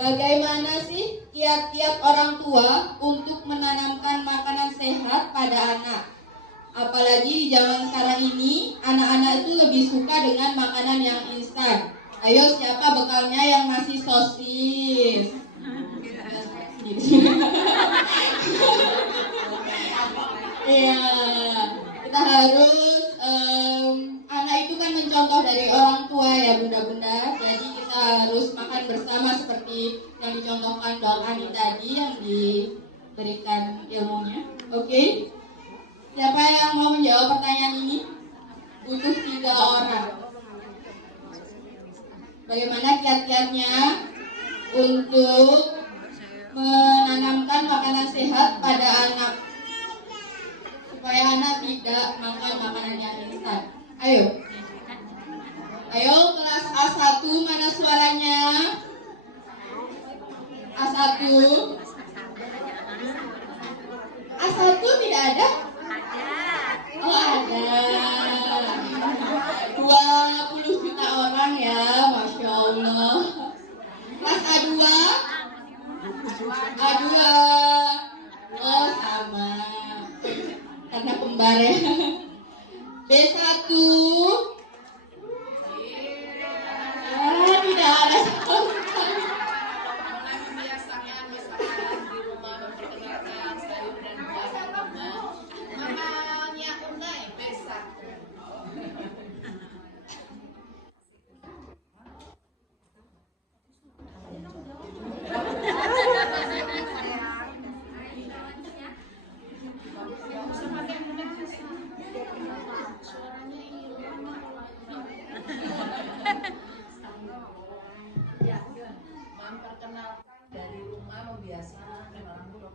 Bagaimana sih kiat-kiat orang tua untuk menanamkan makanan sehat pada anak? Apalagi di zaman sekarang ini, anak-anak itu lebih suka dengan makanan yang instan. Ayo, siapa bekalnya yang nasi sosis? Iya, kita harus anak itu kan mencontoh dari orang tua ya bunda-bunda. Jadi kita harus makan bersama seperti yang dicontohkan Dok Ani tadi yang diberikan ilmunya. Oke, siapa yang mau menjawab pertanyaan ini? Butuh 3 orang. Bagaimana kiat-kiatnya untuk menanamkan makanan sehat pada anak supaya anak tidak makan makanan yang instan? Ayo. Ayo kelas A1 mana suaranya? A1. A1 tidak ada? Oh ada. 20 juta orang ya, Masya Allah. Kelas A2? A2. Oh sama. Karena kembar ya. B1. Tidak ada sama sekali. Mulai membiasakan misalkan di rumah memperkenalkan sayur dan buah di rumah. Mamanya Unai besar. Memperkenalkan dari rumah, membiasakan orang buruk.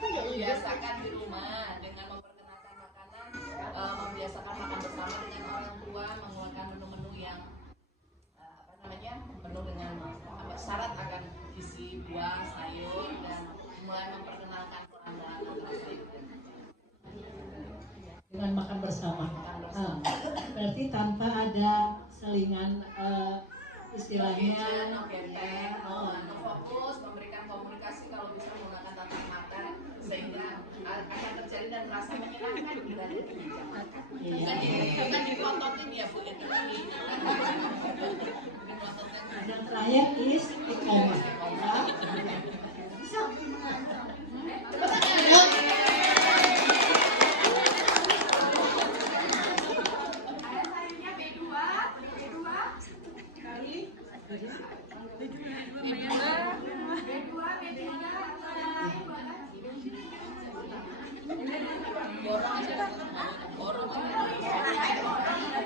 Membiasakan di rumah dengan memperkenalkan makanan, membiasakan makan bersama dengan orang tua, mengeluarkan menu-menu yang menu dengan syarat akan isi buah, sayur, dan mulai memperkenalkan anak-anak Dengan makan bersama. Berarti tanpa ada selingan istilahnya. Fokus memberikan komunikasi kalau bisa menggunakan tatap mata sehingga akan terjadi dan merasa menyenangkan bila dia diajak makan. Bukan dipototin ya Bu itu lagi. Dan terakhir is ikhlas.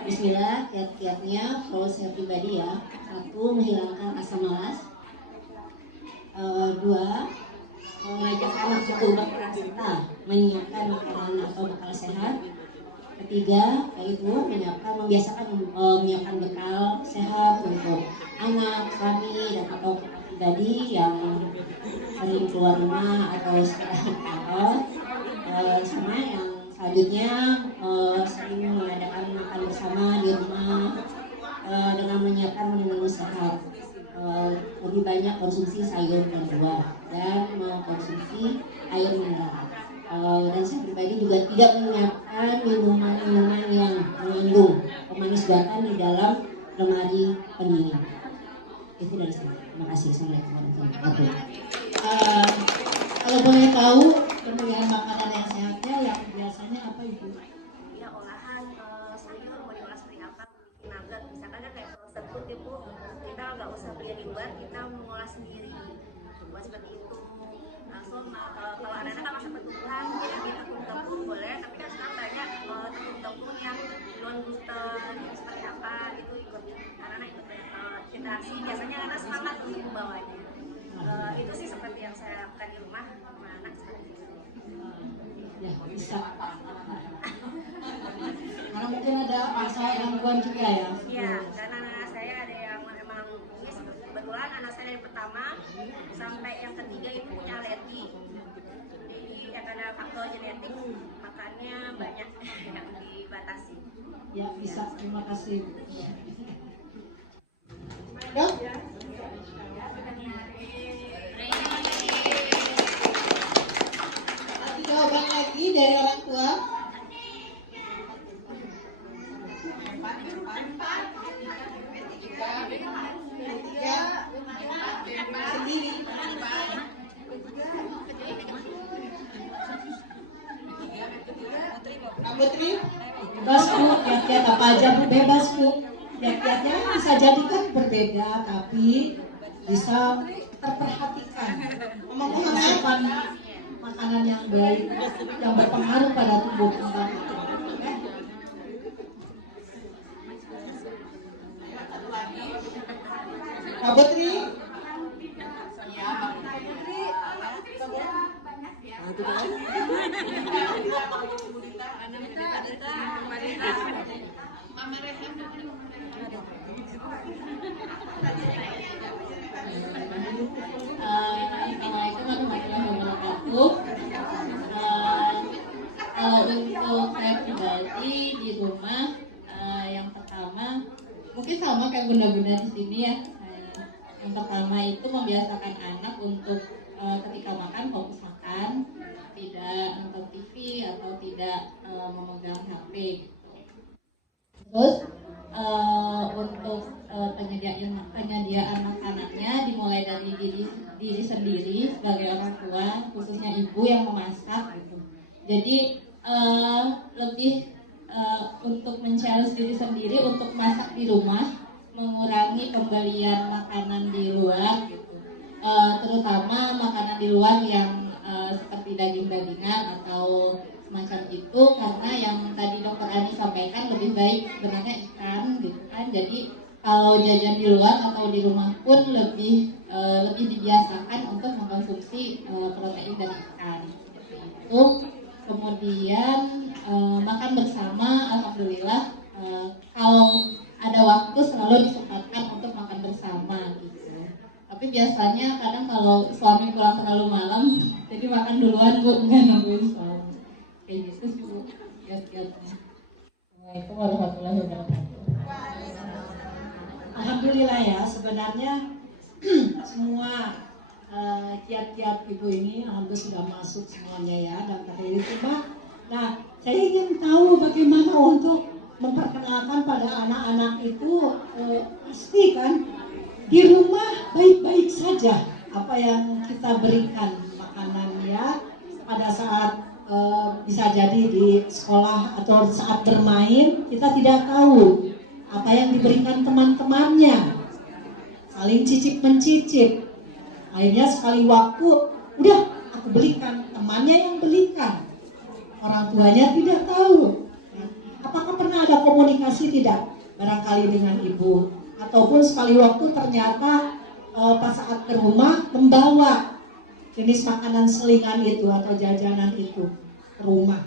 Bismillah, kiat-kiatnya kalau saya pribadi ya. 1. Menghilangkan rasa malas. 2. Mengajak anak untuk berperan serta menyiapkan makanan atau bekal sehat. 3. Yaitu membiasakan menyiapkan bekal sehat untuk anak, suami, dan atau pribadi yang sering keluar rumah atau sekarang kantor. Sama yang selanjutnya sering mengadakan makan bersama di rumah dengan menyiapkan menu-menu sehat. Lebih banyak konsumsi sayur dan buah dan mengkonsumsi air mineral. Dan saya pribadi juga tidak menyiapkan minuman-minuman yang mengandung pemanis buatan di dalam lemari pendingin. Itu dari saya. Terima kasih. Assalamualaikum warahmatullahi wabarakatuh. Kalau boleh tahu pemilihan makanan yang sehatnya yang biasanya apa Ibu? Ya olahan sayur mau diolah seperti apa, bikin nugget misalkan kan kayak seafood itu kita nggak usah beli di luar, kita mengolah sendiri buat seperti itu. Langsung kalau anak-anak kan masa pertumbuhan jadi tepung-tepung boleh, tapi kan sekarang banyak tepung-tepung yang non gluten itu seperti apa itu ikut anak-anak ikut interaksi, biasanya anak semangat untuk membawanya. Itu sih seperti yang saya lakukan di rumah sama anak seperti itu. Ya bisa. Karena mungkin ada masalah gangguan juga ya. Iya, karena anak saya ada yang memang kebetulan anak saya dari pertama sampai yang ketiga itu punya alergi. Jadi ya karena faktor genetik makannya banyak yang dibatasi. Ya bisa. Terima kasih. Dok? Satu jawaban lagi dari orang tua. Tiga. Sendiri. Kak Putri? Bebas Bu, kiat-kiat apa aja Bu, bebas Bu. Kiat-kiatnya bisa jadi kan berbeda, tapi bisa terperhatikan. Asupan makanan yang baik, yang berpengaruh pada tubuh kembang. Oke? Kak Putri? Assalamualaikum warahmatullahi wabarakatuh. Kalau untuk saya pribadi di rumah, yang pertama mungkin sama kayak bunda-bunda di sini ya. Yang pertama itu membiasakan anak untuk ketika makan fokus makan, tidak nonton TV atau tidak memegang HP. Terus untuk penyediaan makanannya dimulai dari diri sendiri sebagai orang tua, khususnya ibu yang memasak gitu. Jadi lebih untuk men-challenge diri sendiri untuk masak di rumah, mengurangi pembelian makanan di luar gitu. Terutama makanan di luar yang seperti daging-dagingan atau semacam itu, karena yang tadi Dokter Ani sampaikan lebih baik sebenarnya ikan gitu kan. Jadi kalau jajan di luar atau di rumah pun lebih dibiasakan untuk mengkonsumsi protein dari ikan itu. Kemudian makan bersama, alhamdulillah kalau ada waktu selalu disempatkan untuk makan bersama gitu. Tapi biasanya kadang kalau suami pulang terlalu malam, jadi makan duluan Bu, nggak nungguin suami. Kayak gitu sih Bu, kiat-kiatnya. Assalamualaikum warahmatullahi wabarakatuh. Alhamdulillah ya, sebenarnya semua kiat-kiat ibu ini alhamdulillah sudah masuk semuanya ya daftar dari rumah. Nah, saya ingin tahu bagaimana untuk memperkenalkan pada anak-anak itu pasti kan di rumah baik-baik saja apa yang kita berikan makanan ya pada saat bisa jadi di sekolah atau saat bermain kita tidak tahu apa yang diberikan teman-temannya, saling cicip mencicip. Akhirnya sekali waktu, udah aku belikan, temannya yang belikan, orang tuanya tidak tahu. Apakah pernah ada komunikasi tidak barangkali dengan ibu? Ataupun sekali waktu ternyata pas saat ke rumah membawa jenis makanan selingan itu atau jajanan itu ke rumah.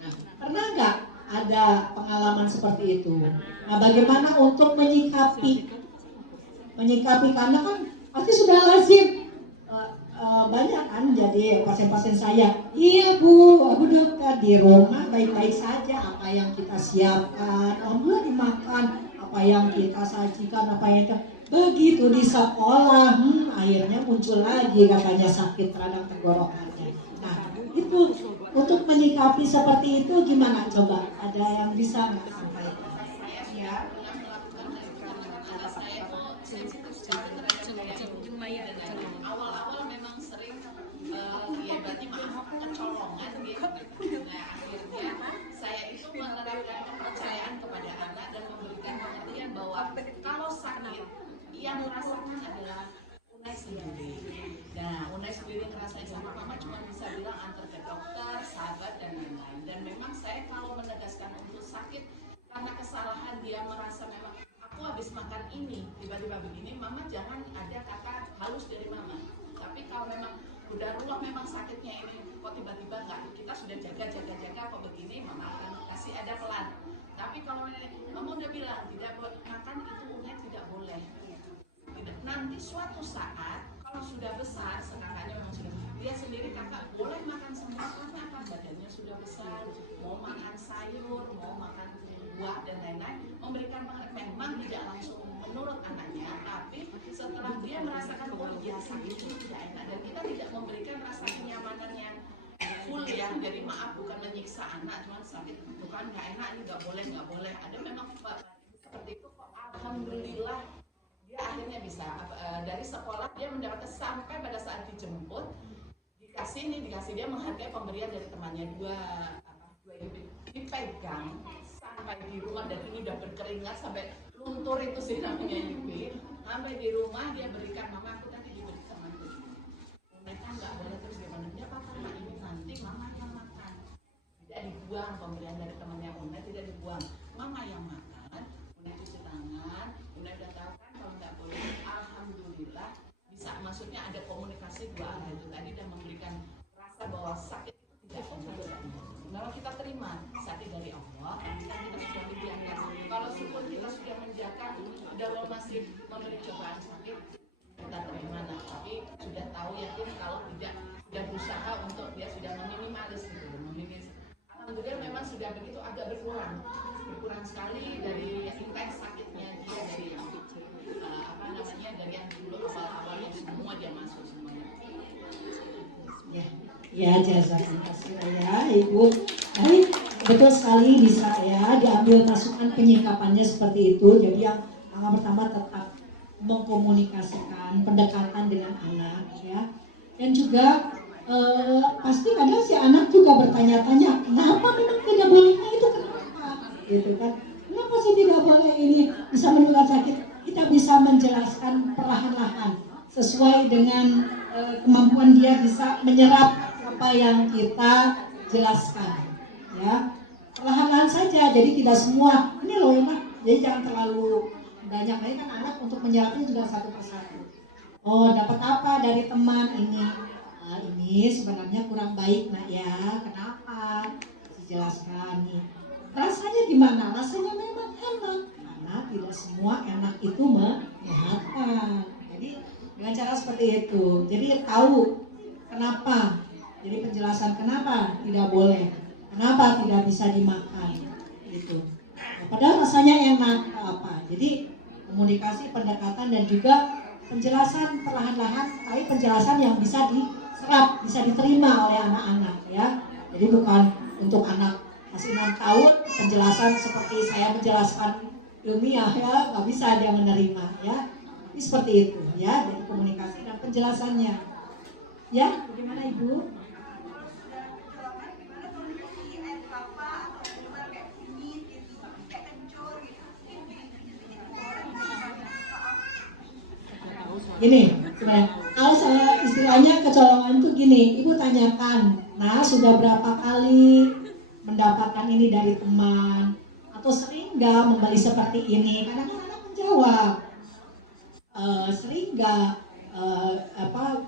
Nah, pernah nggak ada pengalaman seperti itu? Nah, bagaimana untuk menyikapi karena kan pasti sudah lazim banyak kan jadi pasien-pasien saya. Iya Bu, aku dokter di rumah baik-baik saja, apa yang kita siapkan, alhamdulillah dimakan, apa yang kita sajikan, apa yang kita begitu di sekolah, akhirnya muncul lagi katanya sakit radang tenggorokannya. Nah itu untuk menyikapi seperti itu gimana coba? Ada yang bisa nggak sampaikan? Ya. Awal-awal memang sering ya berarti maaf kecolongan gitu. Nah akhirnya saya itu menerapkan kepercayaan kepada anak dan memberikan pengertian bahwa kalau sakit yang merasakan adalah Unai sendiri. Nah Unai sendiri ngerasain sama mama cuma bisa bilang antar ke dokter, sahabat dan lain-lain. Dan memang saya kalau menegaskan untuk sakit karena kesalahan dia merasa memang aku habis makan ini tiba-tiba begini, mama jangan ada kata halus dari mama. Tapi kalau memang udah ruang memang sakitnya ini kok tiba-tiba enggak, kita sudah jaga kok begini, mama akan kasih ada pelan. Tapi kalau mama udah bilang tidak boleh makan itu Unai tidak boleh. Nanti suatu saat kalau sudah besar, kakaknya memang sudah dia sendiri kakak boleh makan semua karena apa badannya sudah besar, mau makan sayur, mau makan buah dan lain-lain, memberikan memang tidak langsung menurut anaknya, tapi setelah dia merasakan oh iya sakit itu tidak enak, dan kita tidak memberikan rasa kenyamanan yang full ya. Jadi maaf, bukan menyiksa anak, cuman sakit bukan nggak enak, ini nggak boleh. Ada memang seperti itu kok. Alhamdulillah dia akhirnya bisa dari sekolah dia mendapatkan sampai pada saat dijemput dikasih dia menghargai pemberian dari temannya dua unit dipegang sampai di rumah, dan ini udah berkeringat sampai luntur itu sih namanya Yubi. Sampai di rumah dia berikan, mama aku tadi diberi sama itu. Mereka nggak boleh terus gimana? Dia papa ini nanti mama yang makan. Tidak dibuang pemberian dari temannya Una, tidak dibuang. Mama yang makan, Una cuci tangan, Una udah tahu kan kalau nggak boleh. Alhamdulillah bisa, maksudnya ada komunikasi dua arah itu tadi dan memberikan rasa bahwa sakit itu tidak ada. Memang kita terima sakit dari Allah, tapi kan kita sudah dibiarkan. Kalau syukur kita sudah menjaga, Allah masih memberi cobaan sakit, kita terima. Nah, tapi sudah tahu yakin kalau tidak, sudah berusaha untuk dia sudah meminimalis gitu, Alhamdulillah memang sudah begitu agak berkurang sekali dari intens sakitnya dia, dari yang dari yang dulu awal-awalnya semua dia masuk semuanya. Ya, jazakallah ya Ibu. Baik, betul sekali bisa ya diambil masukan penyikapannya seperti itu. Jadi yang pertama tetap mengkomunikasikan pendekatan dengan anak ya. Dan juga pasti kadang si anak juga bertanya-tanya, kenapa memang tidak bolehnya itu, kenapa? Gitu kan. Kenapa sih tidak boleh ini bisa menular sakit? Kita bisa menjelaskan perlahan-lahan sesuai dengan kemampuan dia bisa menyerap apa yang kita jelaskan ya, perlahan-lahan saja. Jadi tidak semua ini loh ya, jadi jangan terlalu banyak, lagi kan anak untuk menyerapnya juga satu persatu. Oh, dapat apa dari teman ini? Ini sebenarnya kurang baik nak ya, kenapa? Dijelaskan nih. Rasanya gimana? Rasanya memang enak, karena tidak semua enak itu menyehatkan. Jadi dengan cara seperti itu, jadi tahu kenapa. Jadi penjelasan kenapa tidak boleh, kenapa tidak bisa dimakan, gitu. Padahal rasanya enak apa? Jadi komunikasi, pendekatan dan juga penjelasan perlahan-lahan, tapi penjelasan yang bisa diserap, bisa diterima oleh anak-anak ya. Jadi bukan untuk anak masih 6 tahun penjelasan seperti saya menjelaskan ilmiah ya, nggak bisa dia menerima ya. Tapi seperti itu ya, jadi komunikasi dan penjelasannya. Ya, bagaimana Ibu? Gini, sebenarnya kalau saya istilahnya kecolongan itu gini, Ibu tanyakan, nah sudah berapa kali mendapatkan ini dari teman, atau sering nggak membeli seperti ini? Karena anak menjawab, sering nggak,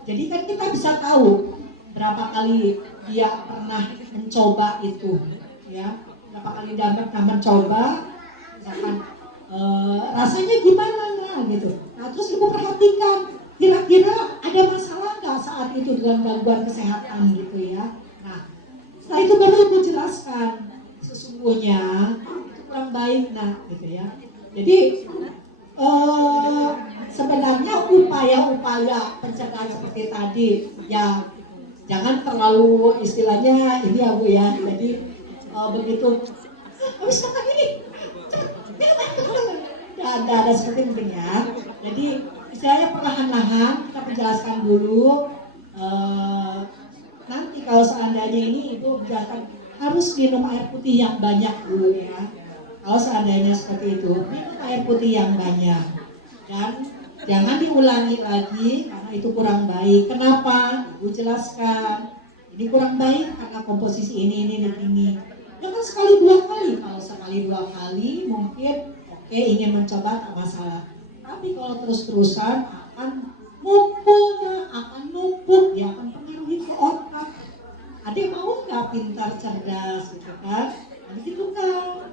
jadi kan kita bisa tahu berapa kali dia pernah mencoba itu, ya, berapa kali dia pernah mencoba, misalkan rasanya gimana nah gitu. Nah terus Ibu perhatikan kira-kira ada masalah nggak saat itu dengan gangguan kesehatan gitu ya. Nah setelah itu baru Ibu jelaskan sesungguhnya itu kurang baik nah gitu ya. Jadi sebenarnya upaya-upaya pencegahan seperti tadi ya jangan terlalu istilahnya ini ya Bu ya. Jadi begitu habis makan ini ada seperti penting ya. Jadi istilahnya perlahan-lahan kita menjelaskan dulu. Nanti kalau seandainya ini Ibu menjelaskan harus minum air putih yang banyak dulu ya. Kalau seandainya seperti itu minum air putih yang banyak dan jangan diulangi lagi karena itu kurang baik. Kenapa? Ibu jelaskan ini kurang baik karena komposisi ini. Jangan sekali dua kali. Kalau sekali dua kali mungkin oke, ingin mencoba tak masalah. Tapi kalau terus-terusan akan numpuk, dia akan pengaruhi ke otak. Adik mau nggak pintar cerdas gitu kan? Begitu kan?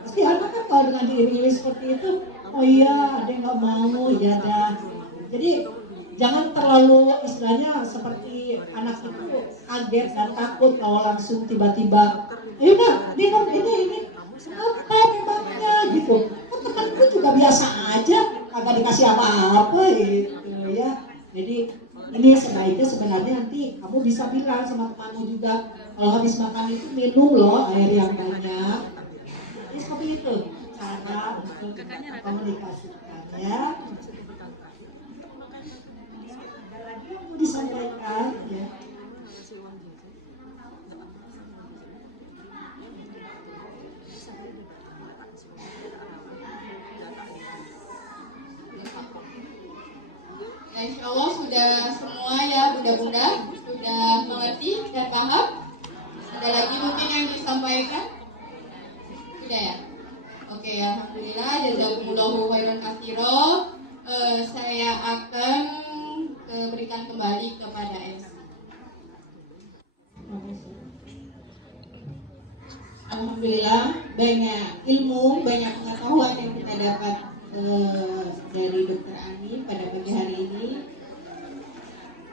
Pasti anak kan kalau dengan diiringi seperti itu, oh iya adik nggak mau, ya dah. Jadi jangan terlalu istilahnya seperti anak itu kaget dan takut kalau langsung tiba-tiba, ayo nak, minum ini, apa dikasih apa-apa gitu ya. Jadi ini sebaiknya sebenarnya nanti kamu bisa bilang sama temanmu juga, kalau habis makan itu minum loh air yang banyak. Jadi seperti itu cara untuk komunikasikannya. Ada lagi yang mau disampaikan ya. Ya, insya Allah sudah semua ya bunda-bunda sudah mengerti dan paham. Ada lagi mungkin yang disampaikan? Sudah ya? Oke, alhamdulillah. Jazakumullahu khairan katsira. Saya akan berikan kembali kepada MC. Alhamdulillah banyak ilmu, banyak pengetahuan yang kita dapat dari Dr. Ani pada pagi hari ini.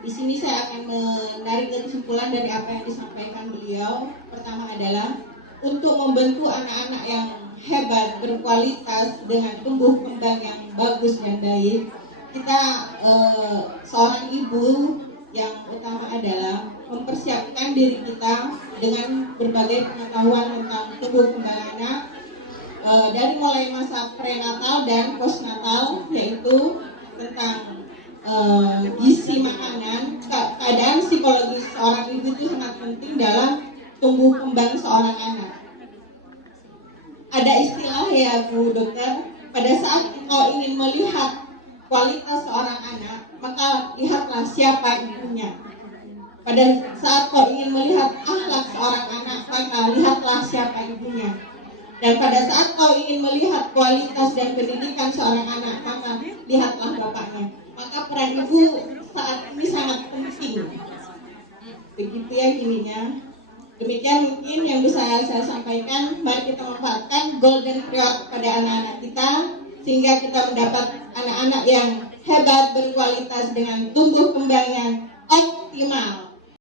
Di sini saya akan menarik kesimpulan dari apa yang disampaikan beliau. Pertama adalah untuk membentuk anak-anak yang hebat, berkualitas, dengan tumbuh kembang yang bagus dan baik, kita seorang ibu yang utama adalah mempersiapkan diri kita dengan berbagai pengetahuan tentang tumbuh kembang anak, dari mulai masa prenatal dan postnatal, yaitu tentang gizi makanan. Keadaan psikologis seorang ibu itu sangat penting dalam tumbuh kembang seorang anak. Ada istilah ya Bu Dokter, pada saat engkau ingin melihat kualitas seorang anak, maka lihatlah siapa ibunya. Pada saat kau ingin melihat akhlak seorang anak, maka lihatlah siapa ibunya. Dan pada saat kau ingin melihat kualitas dan pendidikan seorang anak, maka lihatlah bapaknya. Maka peran ibu saat ini sangat penting. Begitu ya ininya. Demikian mungkin yang bisa saya sampaikan. Mari kita manfaatkan golden period pada anak-anak kita, sehingga kita mendapat anak-anak yang hebat, berkualitas, dengan tumbuh kembang yang optimal.